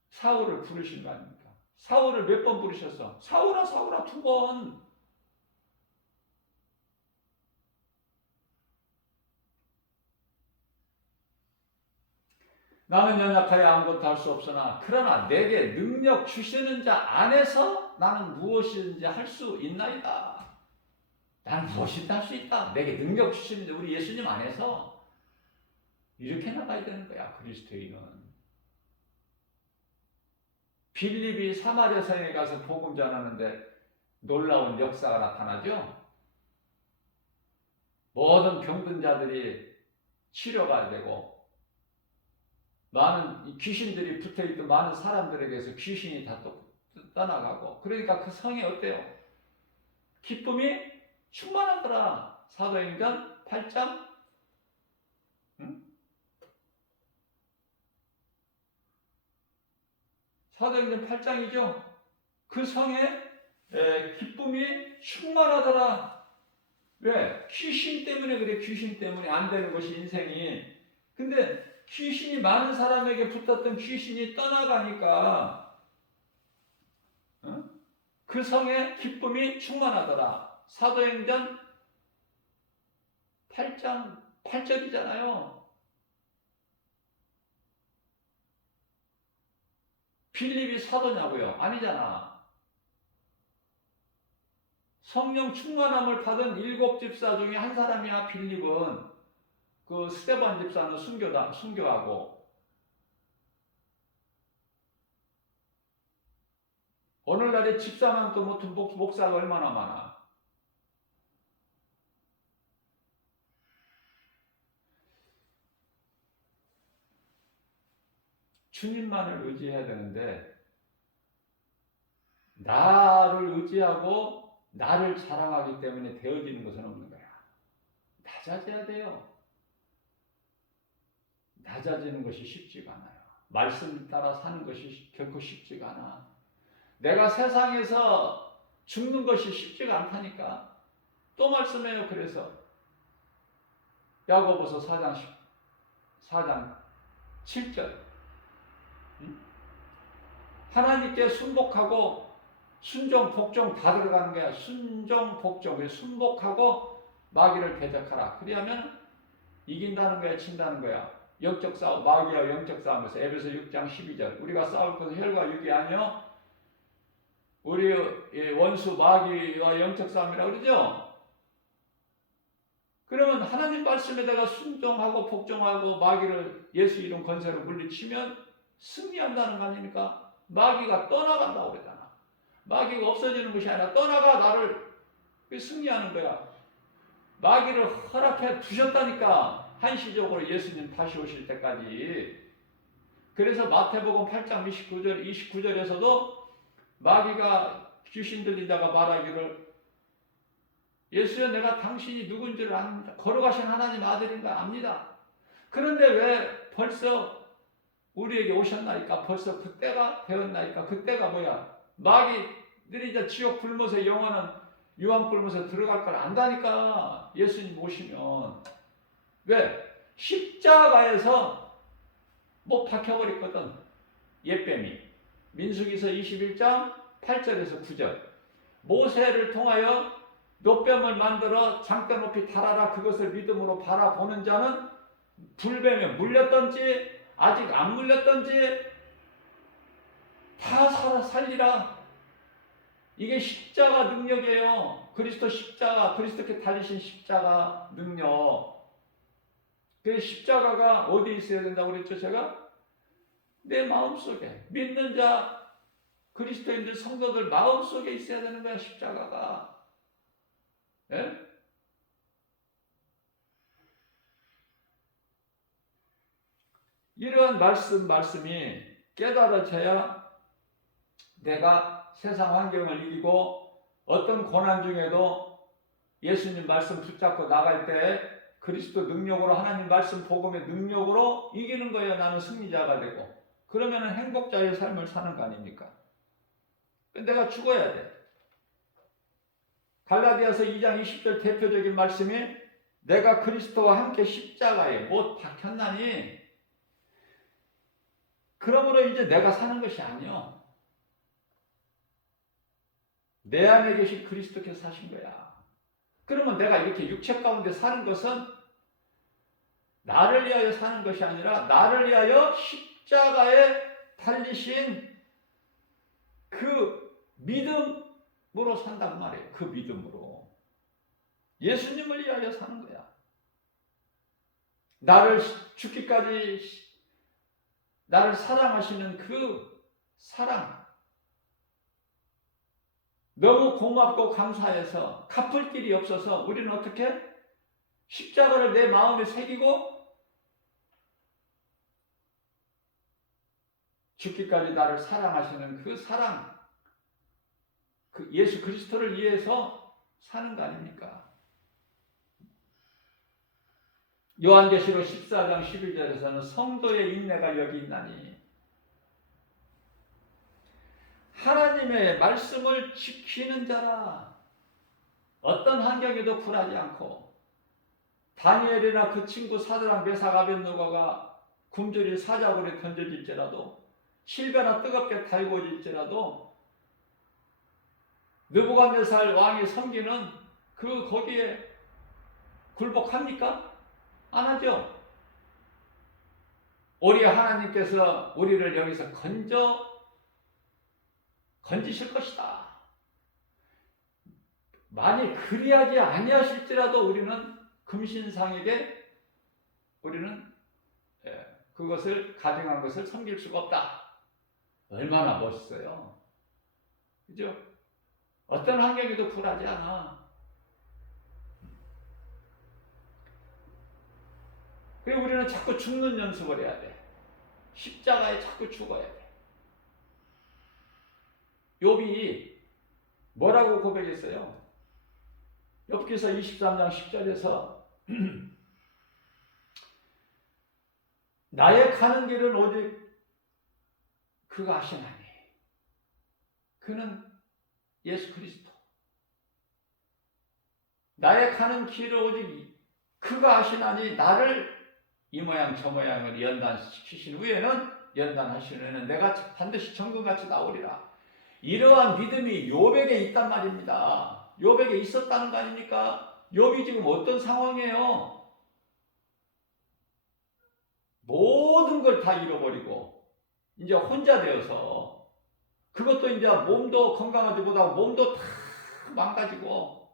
사울을 부르신 거 아닙니까? 사울을 몇 번 부르셨어? 사울아 2번. 나는 연약하여 아무것도 할 수 없으나 그러나 내게 능력 주시는 자 안에서 나는 무엇이든지 할 수 있나이다. 나는 무엇이든 할 수 있다. 내게 능력 주시는 자, 우리 예수님 안에서 이렇게 나가야 되는 거야. 그리스도인은. 빌립이 사마리아 성에 가서 복음 전하는데 놀라운 역사가 나타나죠. 모든 병든 자들이 치료가 되고 많은 귀신들이 붙어있던 많은 사람들에게서 귀신이 다 떠나가고 그러니까 그 성에 어때요? 기쁨이 충만하더라. 사도행전 8장 응? 사도행전 8장이죠. 그 성에 기쁨이 충만하더라. 왜? 귀신 때문에 그래. 귀신 때문에 안 되는 것이 인생이. 근데 귀신이 많은 사람에게 붙었던 귀신이 떠나가니까 그 성에 기쁨이 충만하더라. 사도행전 8장 8절이잖아요. 빌립이 사도냐고요? 아니잖아. 성령 충만함을 받은 7집사 중에 한 사람이야. 빌립은 그 스데반 집사는 순교하고 오늘날에 집사만큼 못한 목사가 얼마나 많아. 주님만을 의지해야 되는데 나를 의지하고 나를 자랑하기 때문에 되어지는 것은 없는 거야. 낮아져야 돼요. 낮아지는 것이 쉽지가 않아요. 말씀 따라 사는 것이 결코 쉽지가 않아. 내가 세상에서 죽는 것이 쉽지가 않다니까. 또 말씀해요. 그래서 야고보서 4장 7절 하나님께 순복하고 순종, 복종 다 들어가는 거야. 순종, 복종. 순복하고 마귀를 대적하라. 그리하면 이긴다는 거야, 진다는 거야. 영적 싸움, 마귀와 영적 싸움에서 에베소 6장 12절. 우리가 싸울 것은 혈과 육이 아니요 우리 원수 마귀와 영적 싸움이라고 그러죠. 그러면 하나님 말씀에다가 순종하고 복종하고 마귀를 예수 이름 권세로 물리치면 승리한다는 거 아닙니까? 마귀가 떠나간다고 그러잖아. 마귀가 없어지는 것이 아니라 떠나가 나를 승리하는 거야. 마귀를 허락해 두셨다니까. 한시적으로 예수님 다시 오실 때까지. 그래서 마태복음 8장 29절에서도 마귀가 귀신 들린 자가 말하기를 예수여 내가 당신이 누군지를 압니다. 걸어가신 하나님 아들인가 압니다. 그런데 왜 벌써 우리에게 오셨나이까? 벌써 그때가 되었나이까? 그때가 뭐야? 마귀들이 이제 지옥 불못에 영원한 유황 불못에 들어갈 걸 안다니까. 예수님 오시면. 왜? 십자가에서 못 박혀버렸거든. 옛뱀이. 민수기서 21장 8절에서 9절. 모세를 통하여 노뱀을 만들어 장대 높이 달아라. 그것을 믿음으로 바라보는 자는 불뱀에 물렸던지 아직 안 물렸던지 다 살리라. 이게 십자가 능력이에요. 그리스도 십자가, 그리스도께 달리신 십자가 능력. 그 십자가가 어디 있어야 된다고 그랬죠, 제가? 내 마음속에. 믿는 자, 그리스도인들, 성도들 마음속에 있어야 되는 거야, 십자가가. 예? 이러한 말씀이 깨달아져야 내가 세상 환경을 이기고 어떤 고난 중에도 예수님 말씀 붙잡고 나갈 때 그리스도 능력으로 하나님 말씀 복음의 능력으로 이기는 거예요. 나는 승리자가 되고. 그러면 행복자의 삶을 사는 거 아닙니까? 내가 죽어야 돼. 갈라디아서 2장 20절 대표적인 말씀이 내가 그리스도와 함께 십자가에 못 박혔나니 그러므로 이제 내가 사는 것이 아니요. 내 안에 계신 그리스도께서 사신 거야. 그러면 내가 이렇게 육체 가운데 사는 것은 나를 위하여 사는 것이 아니라 나를 위하여 십자가에 달리신 그 믿음으로 산단 말이에요. 그 믿음으로. 예수님을 위하여 사는 거야. 나를 죽기까지 나를 사랑하시는 그 사랑. 너무 고맙고 감사해서 갚을 길이 없어서 우리는 어떻게? 십자가를 내 마음에 새기고 죽기까지 나를 사랑하시는 그 사랑, 그 예수 그리스도를 위해서 사는 거 아닙니까? 요한계시록 14장 11절에서는 성도의 인내가 여기 있나니, 하나님의 말씀을 지키는 자라. 어떤 환경에도 굴하지 않고, 다니엘이나 그 친구 사드락 메삭 아벳느고가 굶주릴 사자굴에 던져질지라도, 실베나 뜨겁게 달궈질지라도 느부갓네살 왕이 섬기는 그 거기에 굴복합니까? 안 하죠. 우리 하나님께서 우리를 여기서 건지실 것이다. 만일 그리하지 아니하실지라도 우리는 금신상에게 우리는 그것을 가증한 것을 섬길 수가 없다. 얼마나 멋있어요. 그죠? 어떤 환경에도 굴하지 않아. 그리고 우리는 자꾸 죽는 연습을 해야 돼. 십자가에 자꾸 죽어야 돼. 욥이 뭐라고 고백했어요? 욥기서 23장 10절에서 나의 가는 길은 오직 그가 아시나니 그는 예수 그리스도. 나의 가는 길을 오직 그가 아시나니 나를 이 모양 저 모양을 연단시키신 후에는 연단하신 후에는 내가 반드시 정금같이 나오리라. 이러한 믿음이 욥에게 있단 말입니다. 욥에게 있었다는 거 아닙니까? 욥이 지금 어떤 상황이에요? 모든 걸 다 잃어버리고 이제 혼자 되어서, 그것도 이제 몸도 건강하지 못하고 몸도 다 망가지고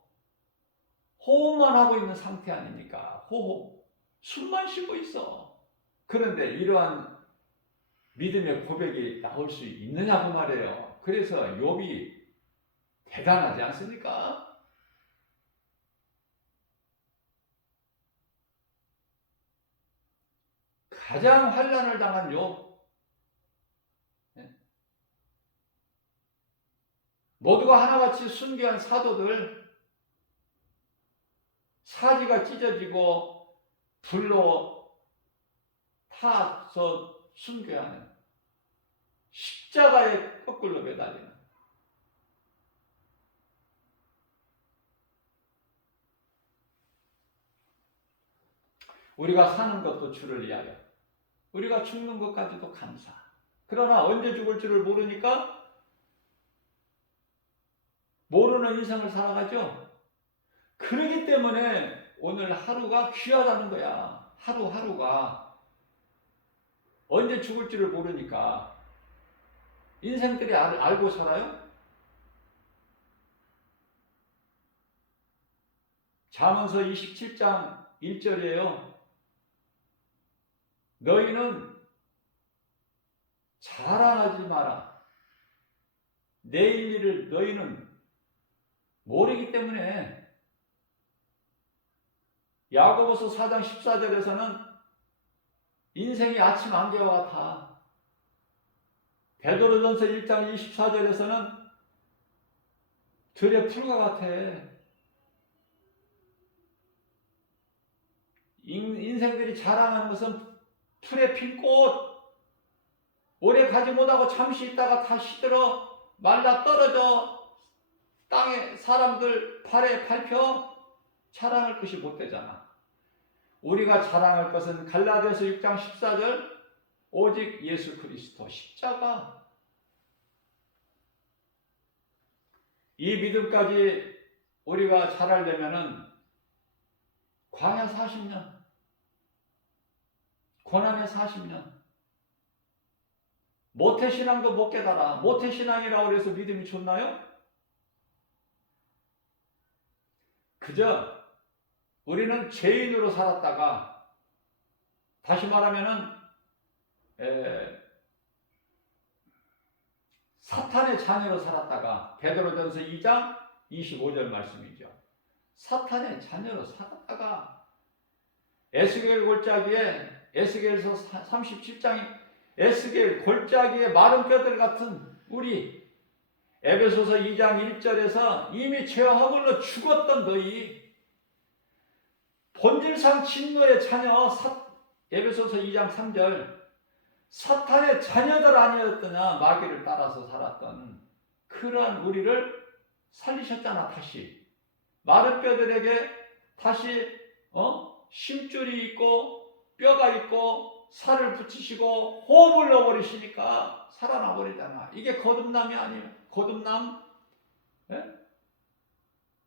호흡만 하고 있는 상태 아닙니까? 호흡, 숨만 쉬고 있어. 그런데 이러한 믿음의 고백이 나올 수 있느냐고 말이에요. 그래서 욥이 대단하지 않습니까? 가장 환난을 당한 욥, 모두가 하나같이 순교한 사도들, 사지가 찢어지고 불로 타서 순교하는, 십자가에 거꾸로 매달리는, 우리가 사는 것도 주를 위하여, 우리가 죽는 것까지도 감사. 그러나 언제 죽을 줄을 모르니까 모르는 인생을 살아가죠. 그러기 때문에 오늘 하루가 귀하다는 거야. 하루하루가. 언제 죽을 줄을 모르니까. 인생들이 알고 살아요? 잠언서 27장 1절이에요. 너희는 자랑하지 마라. 내일 일을 너희는 모르기 때문에. 야고보서 4장 14절에서는 인생이 아침 안개와 같아. 베드로전서 1장 24절에서는 들의 풀과 같아. 인생들이 자랑하는 것은 풀에 핀 꽃. 오래 가지 못하고 잠시 있다가 다 시들어 말라 떨어져 땅에 사람들 발에 밟혀. 자랑할 것이 못 되잖아. 우리가 자랑할 것은 갈라디아서 6장 14절 오직 예수 그리스도 십자가. 이 믿음까지 우리가 잘하려면은 광야 40년, 고난의 40년, 모태신앙도 못 깨달아. 모태신앙이라고 해서 믿음이 좋나요? 그저 우리는 죄인으로 살았다가, 다시 말하면은 사탄의 자녀로 살았다가, 베드로전서 2장 25절 말씀이죠. 사탄의 자녀로 살았다가 에스겔 골짜기에 에스겔서 37장에 에스겔 골짜기에 마른 뼈들 같은 우리 에베소서 2장 1절에서 이미 죄와 허물로 죽었던 너희 본질상 진노의 자녀 에베소서 2장 3절 사탄의 자녀들 아니었더냐 마귀를 따라서 살았던 그러한 우리를 살리셨잖아. 다시 마른 뼈들에게 다시 심줄이 있고 뼈가 있고 살을 붙이시고 호흡을 넣어버리시니까 살아나 버리잖아. 이게 거듭남이 아니에요. 거듭남? 예?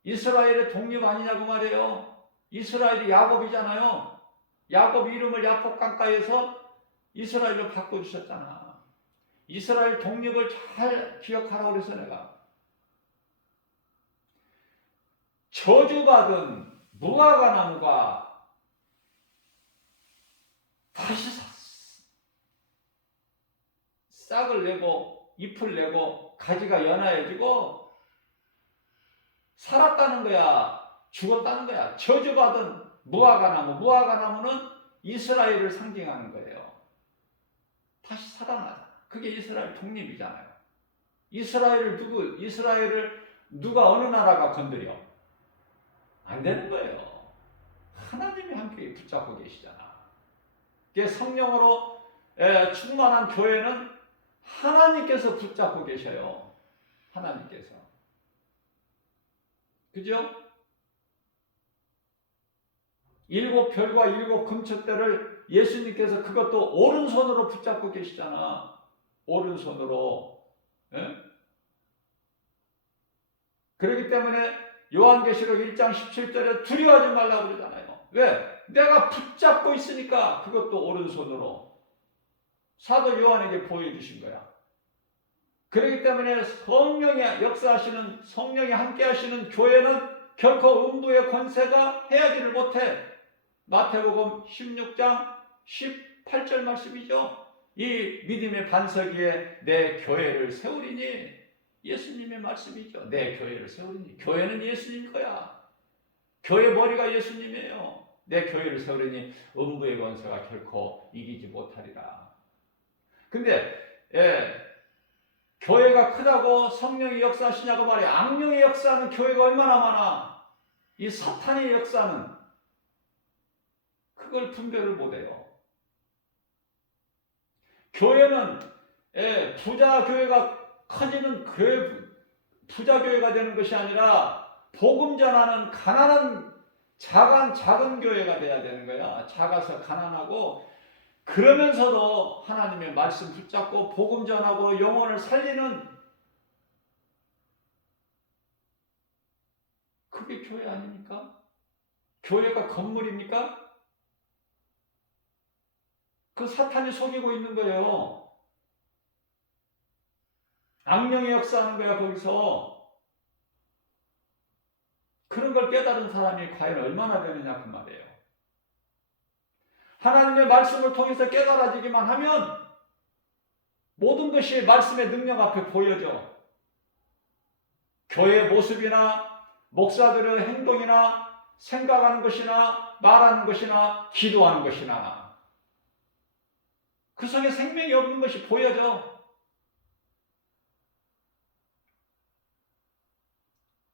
이스라엘의 독립 아니냐고 말이에요. 이스라엘이 야곱이잖아요. 야곱 이름을 야곱 강가에서 이스라엘로 바꿔주셨잖아. 이스라엘 독립을 잘 기억하라고 그래서 내가 저주받은 무화과나무가 다시 싹을 내고 잎을 내고 가지가 연하여지고 살았다는 거야. 죽었다는 거야. 저주받은 무화과나무. 무화과나무는 이스라엘을 상징하는 거예요. 다시 살아나잖아. 그게 이스라엘 독립이잖아요. 이스라엘을 누가 어느 나라가 건드려? 안 되는 거예요. 하나님이 함께 붙잡고 계시잖아. 성령으로 충만한 교회는 하나님께서 붙잡고 계셔요. 하나님께서. 그죠? 7 별과 7 금축대를 예수님께서 그것도 오른손으로 붙잡고 계시잖아. 오른손으로. 예? 그렇기 때문에 요한계시록 1장 17절에 두려워하지 말라고 그러잖아요. 왜? 내가 붙잡고 있으니까 그것도 오른손으로 사도 요한에게 보여주신 거야. 그렇기 때문에 성령이 역사하시는, 성령이 함께 하시는 교회는 결코 음부의 권세가 해하지를 못해. 마태복음 16장 18절 말씀이죠. 이 믿음의 반석 위에 내 교회를 세우리니, 예수님의 말씀이죠. 내 교회를 세우리니. 교회는 예수님 거야. 교회 머리가 예수님이에요. 내 교회를 세우리니 음부의 권세가 결코 이기지 못하리라. 근데 교회가 크다고 성령이 역사하시냐고 말해. 악령의 역사는 교회가 얼마나 많아. 이 사탄의 역사는 그걸 분별을 못해요. 교회는 부자 교회가 커지는 부자 교회가 되는 것이 아니라 복음 전하는 가난한 작은 교회가 돼야 되는 거야. 작아서 가난하고 그러면서도 하나님의 말씀 붙잡고 복음 전하고 영혼을 살리는, 그게 교회 아닙니까? 교회가 건물입니까? 그 사탄이 속이고 있는 거예요. 악령의 역사하는 거야. 거기서 그런 걸 깨달은 사람이 과연 얼마나 되느냐 그 말이에요. 하나님의 말씀을 통해서 깨달아지기만 하면 모든 것이 말씀의 능력 앞에 보여져. 교회의 모습이나 목사들의 행동이나 생각하는 것이나 말하는 것이나 기도하는 것이나 그 속에 생명이 없는 것이 보여져.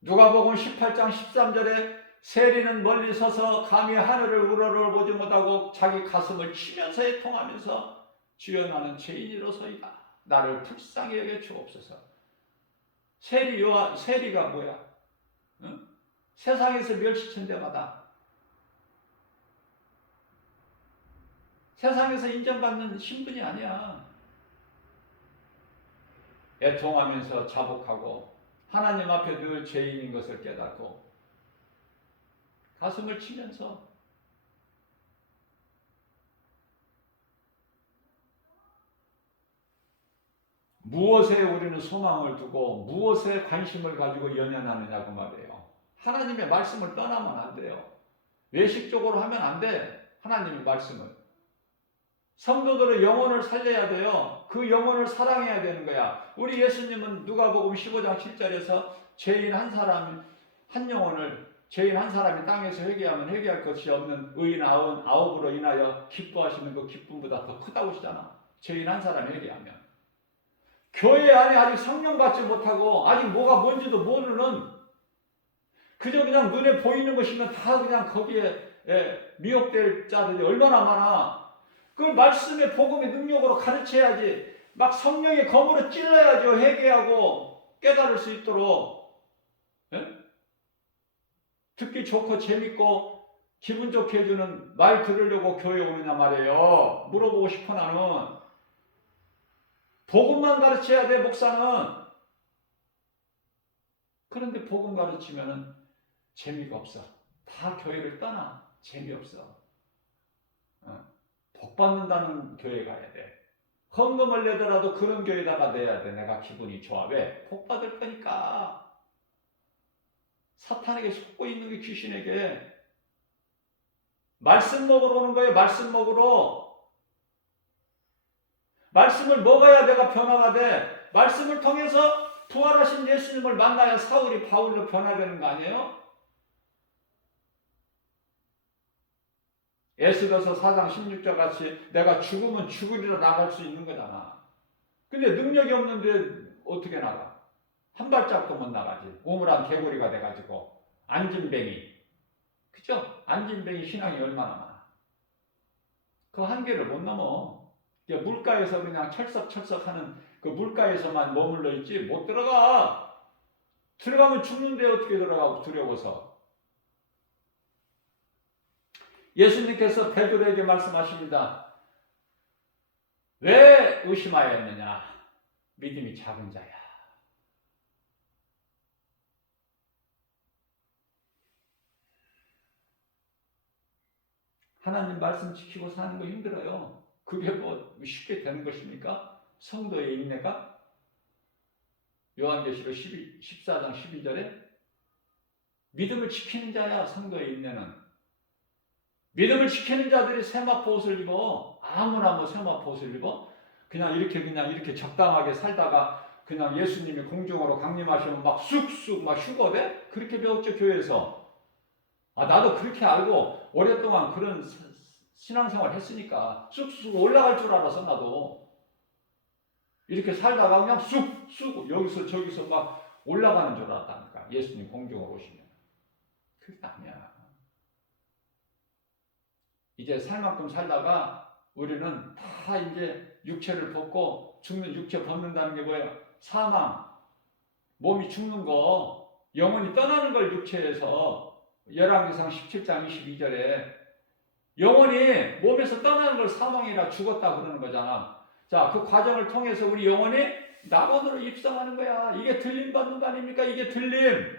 누가복음 18장 13절에 세리는 멀리 서서 감히 하늘을 우러러보지 못하고 자기 가슴을 치면서 애통하면서 주여 나는 죄인이로소이다. 나를 불쌍히 여겨 주옵소서. 세리가 뭐야? 응? 세상에서 멸시친 데마다 세상에서 인정받는 신분이 아니야. 애통하면서 자복하고 하나님 앞에 늘 죄인인 것을 깨닫고 가슴을 치면서 무엇에 우리는 소망을 두고 무엇에 관심을 가지고 연연하느냐고 말이에요. 하나님의 말씀을 떠나면 안 돼요. 외식적으로 하면 안 돼. 하나님의 말씀을. 성도들의 영혼을 살려야 돼요. 그 영혼을 사랑해야 되는 거야. 우리 예수님은 누가복음 15장 7절에서 죄인 한 사람 한 영혼을 죄인 한 사람이 땅에서 회개하면 회개할 것이 없는 의인 아홉으로 인하여 기뻐하시는 그 기쁨보다 더 크다고 하시잖아. 죄인 한 사람이 회개하면. 교회 안에 아직 성령 받지 못하고 아직 뭐가 뭔지도 모르는, 그저 그냥 눈에 보이는 것이면 다 그냥 거기에 미혹될 자들이 얼마나 많아. 그걸 말씀의 복음의 능력으로 가르쳐야지. 막 성령의 검으로 찔러야죠. 회개하고 깨달을 수 있도록. 예? 듣기 좋고 재밌고 기분 좋게 해주는 말 들으려고 교회 오느냐 말이에요. 물어보고 싶어 나는. 복음만 가르쳐야 돼, 목사는. 그런데 복음 가르치면은 재미가 없어. 다 교회를 떠나. 재미없어. 복 받는다는 교회 가야 돼. 헌금을 내더라도 그런 교회다가 내야 돼. 내가 기분이 좋아. 왜? 복 받을 거니까. 사탄에게 속고 있는 게 귀신에게. 말씀 먹으러 오는 거예요. 말씀 먹으러. 말씀을 먹어야 내가 변화가 돼. 말씀을 통해서 부활하신 예수님을 만나야 사울이 바울로 변화되는 거 아니에요? 에스더서 4장 16절 같이 내가 죽으면 죽으리라 나갈 수 있는 거잖아. 근데 능력이 없는데 어떻게 나가? 한 발짝도 못 나가지. 우물안 개구리가 돼가지고. 안진뱅이. 그죠? 안진뱅이 신앙이 얼마나 많아. 그 한계를 못 넘어. 물가에서 그냥 철썩철썩 하는 그 물가에서만 머물러 있지 못 들어가. 들어가면 죽는데 어떻게 들어가고 두려워서. 예수님께서 베드로에게 말씀하십니다. 왜 의심하였느냐? 믿음이 작은 자야. 하나님 말씀 지키고 사는 거 힘들어요. 그게 뭐 쉽게 되는 것입니까? 성도의 인내가? 요한계시록 14장 12절에 믿음을 지키는 자야. 성도의 인내는. 믿음을 지키는 자들이 세마포 옷을 입어. 아무나 뭐 세마포 옷을 입어. 그냥 이렇게 적당하게 살다가 그냥 예수님이 공중으로 강림하시면 막 쑥쑥 막 휴거돼? 그렇게 배웠죠, 교회에서. 나도 그렇게 알고 오랫동안 그런 신앙생활 했으니까 쑥쑥 올라갈 줄 알았어. 나도 이렇게 살다가 그냥 쑥쑥 여기서 저기서 막 올라가는 줄 알았다니까. 예수님 공중으로 오시면. 그게 아니야. 이제 살 만큼 살다가 우리는 다 이제 육체를 벗고, 죽는 육체 벗는다는 게 뭐예요? 사망, 몸이 죽는 거, 영혼이 떠나는 걸 육체에서. 열왕기상 17장 22절에 영혼이 몸에서 떠나는 걸 사망이라 죽었다 그러는 거잖아. 자, 그 과정을 통해서 우리 영혼이 낙원으로 입성하는 거야. 이게 들림 받는 거 아닙니까? 이게 들림.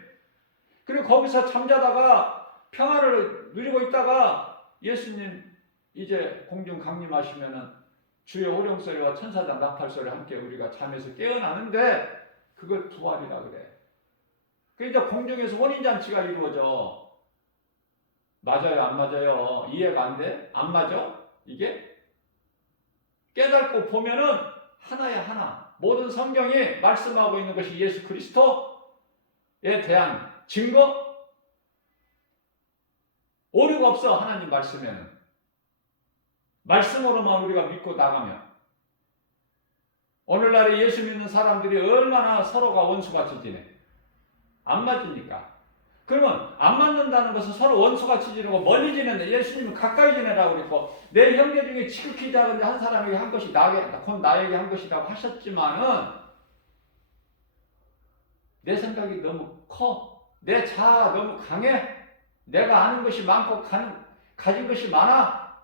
그리고 거기서 잠자다가 평화를 누리고 있다가 예수님 이제 공중 강림하시면은 주의 호령소리와 천사장 나팔소리 함께 우리가 잠에서 깨어나는데 그걸 부활이라 그래. 그러니까 공중에서 혼인잔치가 이루어져. 맞아요? 안 맞아요? 이해가 안 돼? 안 맞아? 이게? 깨닫고 보면은 하나야 하나. 모든 성경이 말씀하고 있는 것이 예수 그리스도에 대한 증거? 오류가 없어. 하나님 말씀에는. 말씀으로만 우리가 믿고 나가면. 오늘날에 예수 믿는 사람들이 얼마나 서로가 원수같이 지내. 안 맞으니까. 그러면 안 맞는다는 것은 서로 원수같이 지내고 멀리 지내는데 예수님은 가까이 지내라고 그랬고, 내 형제 중에 지극히 작은데 한 사람에게 한 것이 곧 나에게 한 것이라고 하셨지만은 내 생각이 너무 커. 내 자아가 너무 강해. 내가 아는 것이 많고 가진 것이 많아.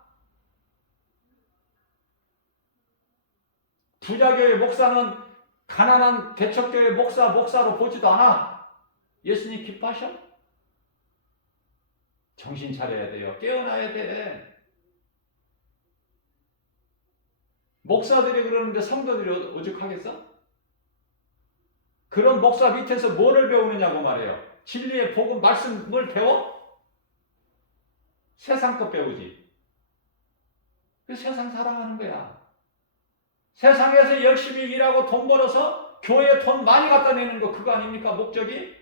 부자교회 목사는 가난한 개척교회 목사로 보지도 않아. 예수님 기뻐하셔? 정신 차려야 돼요. 깨어나야 돼. 목사들이 그러는데 성도들이 오죽하겠어? 그런 목사 밑에서 뭐를 배우느냐고 말해요. 진리의 복음 말씀을 배워? 세상 것 배우지. 그래서 세상 사랑하는 거야. 세상에서 열심히 일하고 돈 벌어서 교회에 돈 많이 갖다 내는 거, 그거 아닙니까? 목적이?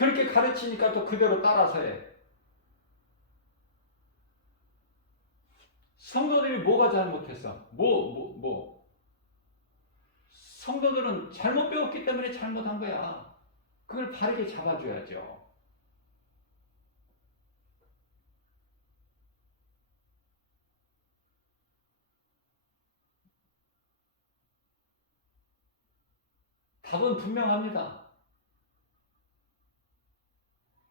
그렇게 가르치니까 또 그대로 따라서 해. 성도들이 뭐가 잘못했어? 성도들은 잘못 배웠기 때문에 잘못한 거야. 그걸 바르게 잡아줘야죠. 답은 분명합니다.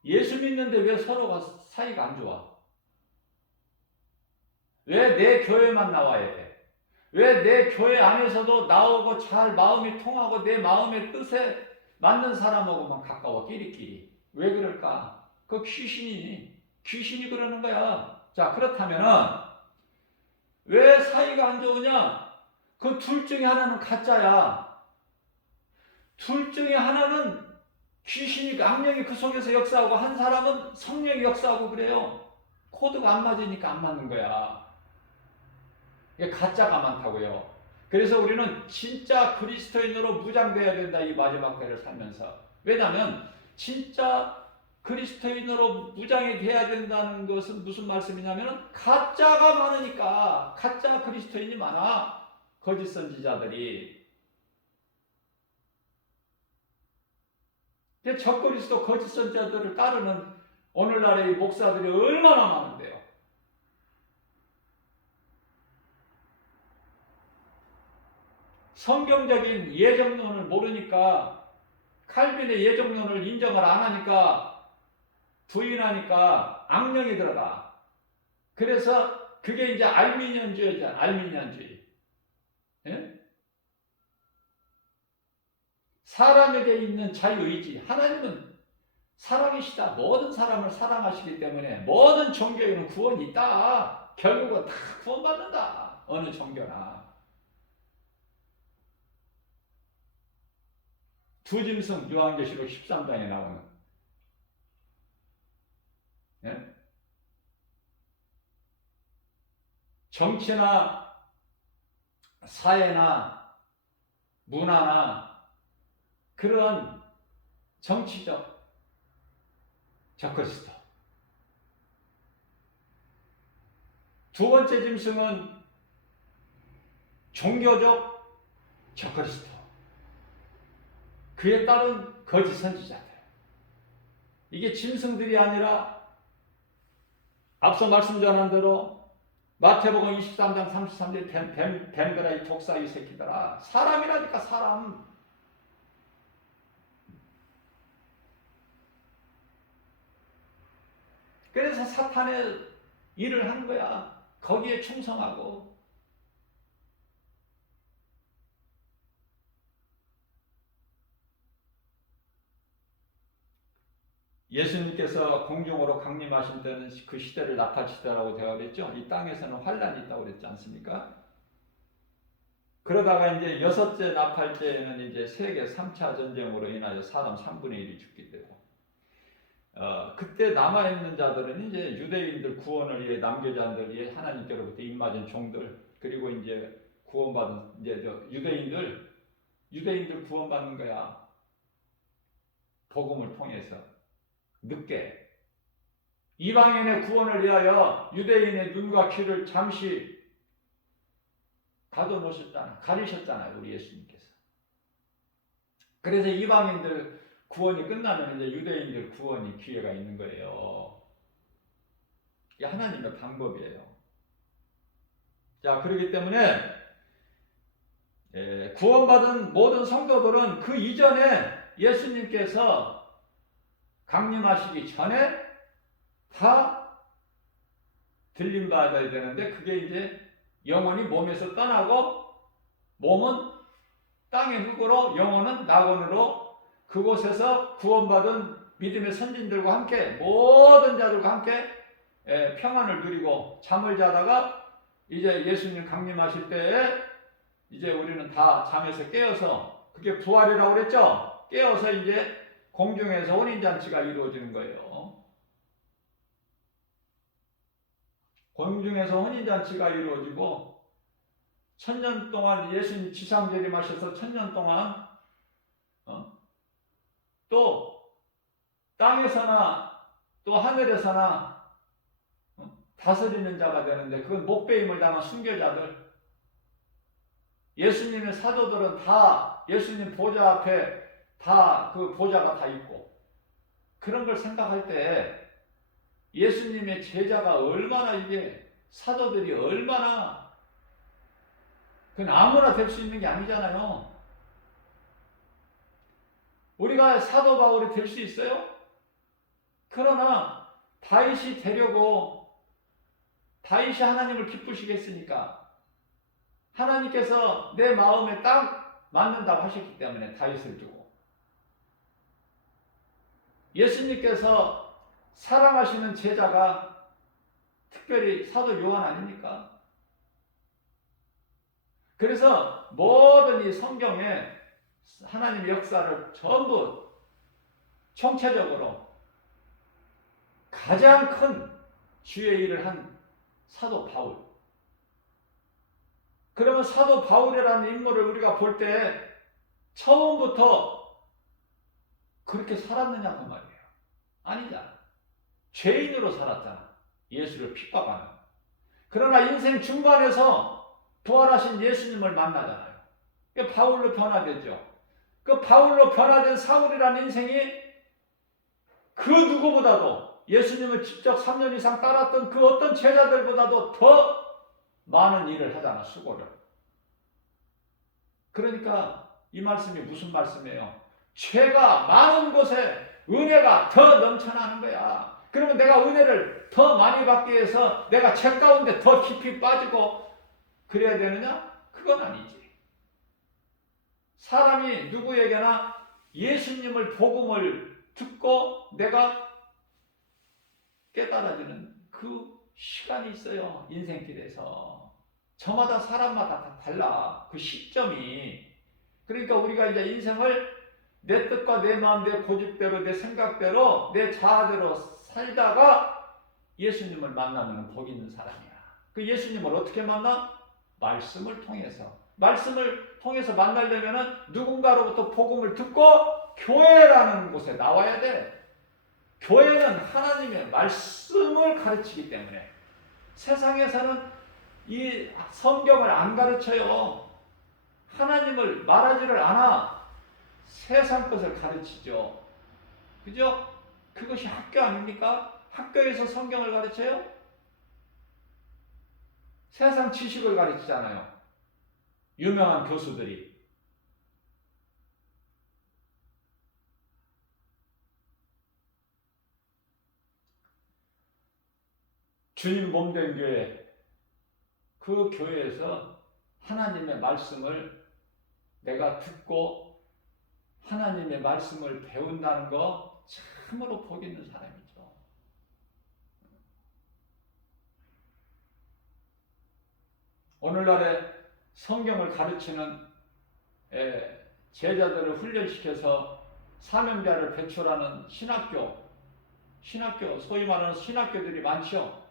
예수 믿는데 왜 서로가 사이가 안 좋아? 왜 내 교회만 나와야 돼? 왜 내 교회 안에서도 나오고 잘 마음이 통하고 내 마음의 뜻에 맞는 사람하고만 가까워, 끼리끼리. 왜 그럴까? 그 귀신이 그러는 거야. 자, 그렇다면은 왜 사이가 안 좋으냐? 그 둘 중에 하나는 가짜야. 둘 중에 하나는 귀신이, 악령이 그 속에서 역사하고, 한 사람은 성령이 역사하고 그래요. 코드가 안 맞으니까 안 맞는 거야. 이게 가짜가 많다고요. 그래서 우리는 진짜 그리스도인으로 무장돼야 된다, 이 마지막 때를 살면서. 왜냐하면 진짜 그리스도인으로 무장이 돼야 된다는 것은 무슨 말씀이냐면, 가짜가 많으니까. 가짜 그리스도인이 많아. 거짓 선지자들이. 적그리스도 거짓 선지자들을 따르는 오늘날의 목사들이 얼마나 많은데요. 성경적인 예정론을 모르니까, 칼빈의 예정론을 인정을 안 하니까, 부인하니까 악령이 들어가. 그래서 그게 이제 알미니언주의잖아. 알미니언주의. 예? 사람에게 있는 자유의지. 하나님은 사랑이시다. 모든 사람을 사랑하시기 때문에 모든 종교에는 구원이 있다. 결국은 다 구원받는다. 어느 종교나. 두짐승 요한계시록 13장에 나오는, 예? 정치나 사회나 문화나 그런 정치적 적그리스도. 두 번째 짐승은 종교적 적그리스도. 그에 따른 거짓 선지자들. 이게 짐승들이 아니라 앞서 말씀 전한 대로 마태복음 23장 33절 뱀들아 이 독사 이 새끼들아. 사람이라니까, 사람. 그래서 사탄의 일을 하는 거야. 거기에 충성하고. 예수님께서 공중으로 강림하신 때는 그 시대를 나팔시대라고 되어 그랬죠. 이 땅에서는 환란이 있다고 그랬지 않습니까? 그러다가 이제 여섯째 나팔때에는 이제 세계 3차 전쟁으로 인하여 사람 3분의 1이 죽게 되고, 그때 남아있는 자들은 이제 유대인들 구원을 위해, 남겨자들 위해 하나님께로부터 입맞은 종들, 그리고 이제 구원받은 이제 유대인들 구원받는 거야. 복음을 통해서. 늦게. 이방인의 구원을 위하여 유대인의 눈과 귀를 잠시 가리셨잖아요, 우리 예수님께서. 그래서 이방인들 구원이 끝나면 이제 유대인들 구원이 기회가 있는 거예요. 이게 하나님의 방법이에요. 자, 그렇기 때문에 구원받은 모든 성도들은 그 이전에 예수님께서 강림하시기 전에 다 들림받아야 되는데, 그게 이제 영혼이 몸에서 떠나고 몸은 땅의 흙으로, 영혼은 낙원으로, 그곳에서 구원받은 믿음의 선진들과 함께, 모든 자들과 함께 평안을 누리고 잠을 자다가 이제 예수님 강림하실 때에 이제 우리는 다 잠에서 깨어서, 그게 부활이라고 그랬죠? 깨어서 이제 공중에서 혼인잔치가 이루어지는 거예요. 공중에서 혼인잔치가 이루어지고, 1000년 동안 예수님 지상 재림하셔서 1000년 동안 또 땅에서나 또 하늘에서나 다스리는 자가 되는데 그건 목배임을 당한 순교자들. 예수님의 사도들은 다 예수님 보좌 앞에 다 그 보좌가 다 있고, 그런 걸 생각할 때 예수님의 제자가 얼마나, 이게 사도들이 얼마나, 그건 아무나 될 수 있는 게 아니잖아요. 우리가 사도 바울이 될 수 있어요? 그러나 다윗이 되려고, 다윗이 하나님을 기쁘시겠으니까 하나님께서 내 마음에 딱 맞는다고 하셨기 때문에 다윗을 주고, 예수님께서 사랑하시는 제자가 특별히 사도 요한 아닙니까? 그래서 모든 이 성경에 하나님의 역사를 전부 총체적으로 가장 큰 주의 일을 한 사도 바울. 그러면 사도 바울이라는 인물을 우리가 볼 때 처음부터 그렇게 살았느냐 그 말이에요. 아니잖아. 죄인으로 살았잖아. 예수를 핍박하는. 그러나 인생 중반에서 부활하신 예수님을 만나잖아요. 그 바울로 변화되죠. 그 바울로 변화된 사울이라는 인생이 그 누구보다도, 예수님을 직접 3년 이상 따랐던 그 어떤 제자들보다도 더 많은 일을 하잖아, 수고를. 그러니까 이 말씀이 무슨 말씀이에요? 죄가 많은 곳에 은혜가 더 넘쳐나는 거야. 그러면 내가 은혜를 더 많이 받기 위해서 내가 죄 가운데 더 깊이 빠지고 그래야 되느냐? 그건 아니지. 사람이 누구에게나 예수님을 복음을 듣고 내가 깨달아지는 그 시간이 있어요. 인생길에서. 저마다 사람마다 다 달라. 그 시점이. 그러니까 우리가 이제 인생을 내 뜻과 내 마음, 내 고집대로, 내 생각대로, 내 자아대로 살다가 예수님을 만나면 복 있는 사람이야. 그 예수님을 어떻게 만나? 말씀을 통해서. 말씀을 통해서 만나려면 누군가로부터 복음을 듣고 교회라는 곳에 나와야 돼. 교회는 하나님의 말씀을 가르치기 때문에. 세상에서는 이 성경을 안 가르쳐요. 하나님을 말하지를 않아. 세상 것을 가르치죠. 그죠? 그것이 학교 아닙니까? 학교에서 성경을 가르쳐요? 세상 지식을 가르치잖아요. 유명한 교수들이. 주님 몸된 교회, 그 교회에서 하나님의 말씀을 내가 듣고 하나님의 말씀을 배운다는 거 참으로 복 있는 사람이죠. 오늘날에 성경을 가르치는 제자들을 훈련시켜서 사명자를 배출하는 신학교, 소위 말하는 신학교들이 많죠.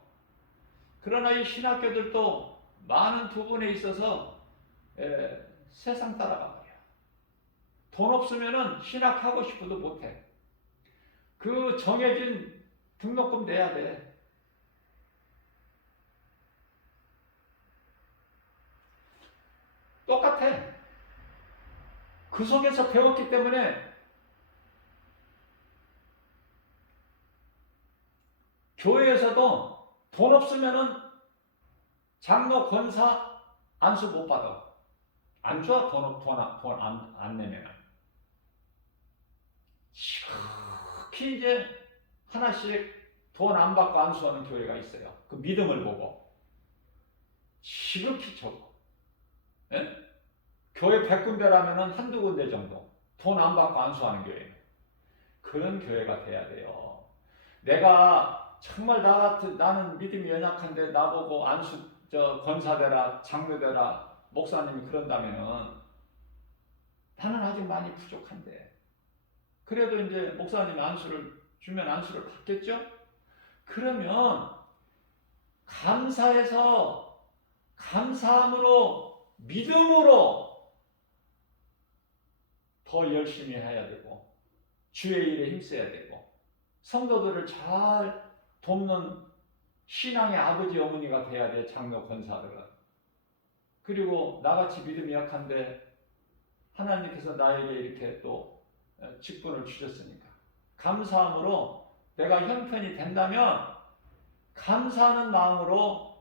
그러나 이 신학교들도 많은 부분에 있어서 세상 따라가 버려요. 돈 없으면은 신학하고 싶어도 못해. 그 정해진 등록금 내야 돼. 똑같아. 그 속에서 배웠기 때문에 교회에서도 돈 없으면은 장로, 권사, 안수 못 받아. 안 줘? 돈 안 내면. 특히 이제 하나씩 돈 안 받고 안수하는 교회가 있어요. 그 믿음을 보고. 지극히 적어. 예? 교회 100군데라면 한두 군데 정도. 돈 안 받고 안수하는 교회. 그런 교회가 돼야 돼요. 내가 정말 나는 믿음이 연약한데 나보고 권사되라, 장로되라, 목사님이 그런다면은 나는 아직 많이 부족한데. 그래도 이제 목사님이 안수를 주면 안수를 받겠죠? 그러면 감사해서, 감사함으로, 믿음으로 더 열심히 해야 되고 주의 일에 힘써야 되고 성도들을 잘 돕는 신앙의 아버지 어머니가 돼야 돼, 장로 권사들은. 그리고 나같이 믿음이 약한데 하나님께서 나에게 이렇게 또 직분을 주셨으니까 감사함으로 내가 형편이 된다면 감사하는 마음으로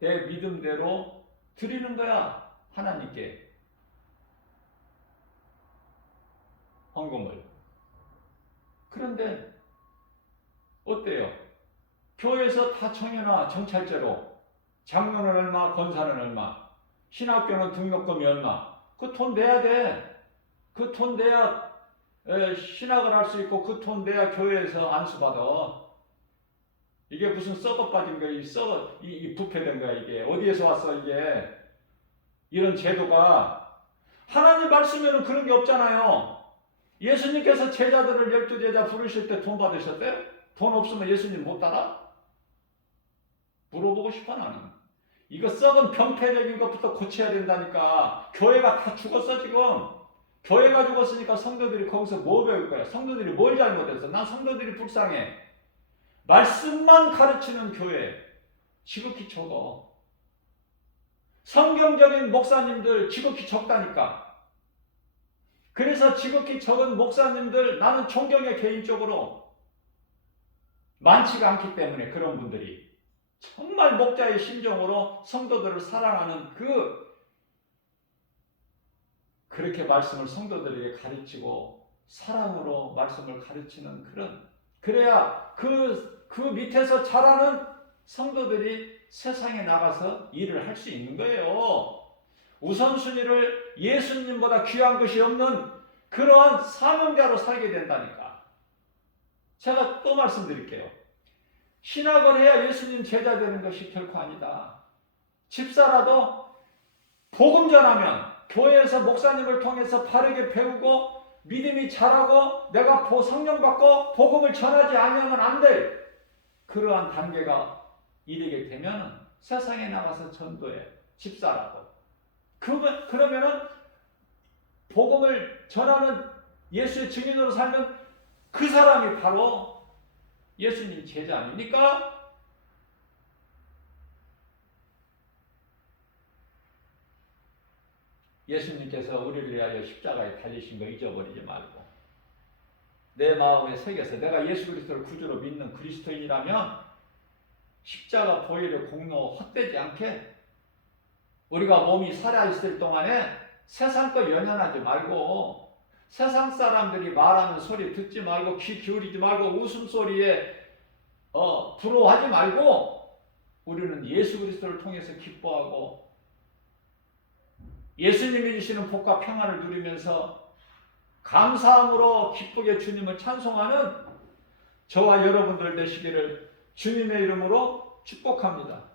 내 믿음대로 드리는 거야, 하나님께 헌금을. 그런데 어때요? 교회에서 다 정해놔, 정찰제로. 장로는 얼마, 권사는 얼마, 신학교는 등록금이 얼마. 그 돈 내야 돼. 그 돈 내야 신학을 할 수 있고, 그 돈 내야 교회에서 안수받아. 이게 무슨 썩어 빠진 거야? 이 부패된 거야, 이게. 어디에서 왔어, 이게? 이런 제도가. 하나님 말씀에는 그런 게 없잖아요. 예수님께서 제자들을 12제자 부르실 때 돈 받으셨대요? 돈 없으면 예수님 못 따라? 물어보고 싶어, 나는. 이거 썩은 병폐적인 것부터 고쳐야 된다니까. 교회가 다 죽었어, 지금. 교회가 죽었으니까 성도들이 거기서 뭐 배울 거야? 성도들이 뭘 잘못했어? 난 성도들이 불쌍해. 말씀만 가르치는 교회 지극히 적어. 성경적인 목사님들 지극히 적다니까. 그래서 지극히 적은 목사님들 나는 존경해, 개인적으로. 많지가 않기 때문에. 그런 분들이 정말 목자의 심정으로 성도들을 사랑하는 그렇게 말씀을 성도들에게 가르치고 사랑으로 말씀을 가르치는 그래야 그 밑에서 자라는 성도들이 세상에 나가서 일을 할 수 있는 거예요. 우선순위를 예수님보다 귀한 것이 없는 그러한 사명자로 살게 된다니까. 제가 또 말씀드릴게요. 신학을 해야 예수님 제자 되는 것이 결코 아니다. 집사라도 복음 전하면, 교회에서 목사님을 통해서 바르게 배우고 믿음이 자라고 내가 성령 받고 복음을 전하지 아니하면 안 돼. 그러한 단계가 이르게 되면 세상에 나가서 전도해, 집사라도. 그러면은 복음을 전하는 예수의 증인으로 살면 그 사람이 바로 예수님 제자 아닙니까? 예수님께서 우리를 위하여 십자가에 달리신 거 잊어버리지 말고 내 마음에 새겨서 내가 예수 그리스도를 구주로 믿는 그리스도인이라면 십자가 보혈의 공로 헛되지 않게 우리가 몸이 살아있을 동안에 세상 거 연연하지 말고, 세상 사람들이 말하는 소리 듣지 말고, 귀 기울이지 말고, 웃음소리에 부러워하지 말고, 우리는 예수 그리스도를 통해서 기뻐하고 예수님이 주시는 복과 평안을 누리면서 감사함으로 기쁘게 주님을 찬송하는 저와 여러분들 되시기를 주님의 이름으로 축복합니다.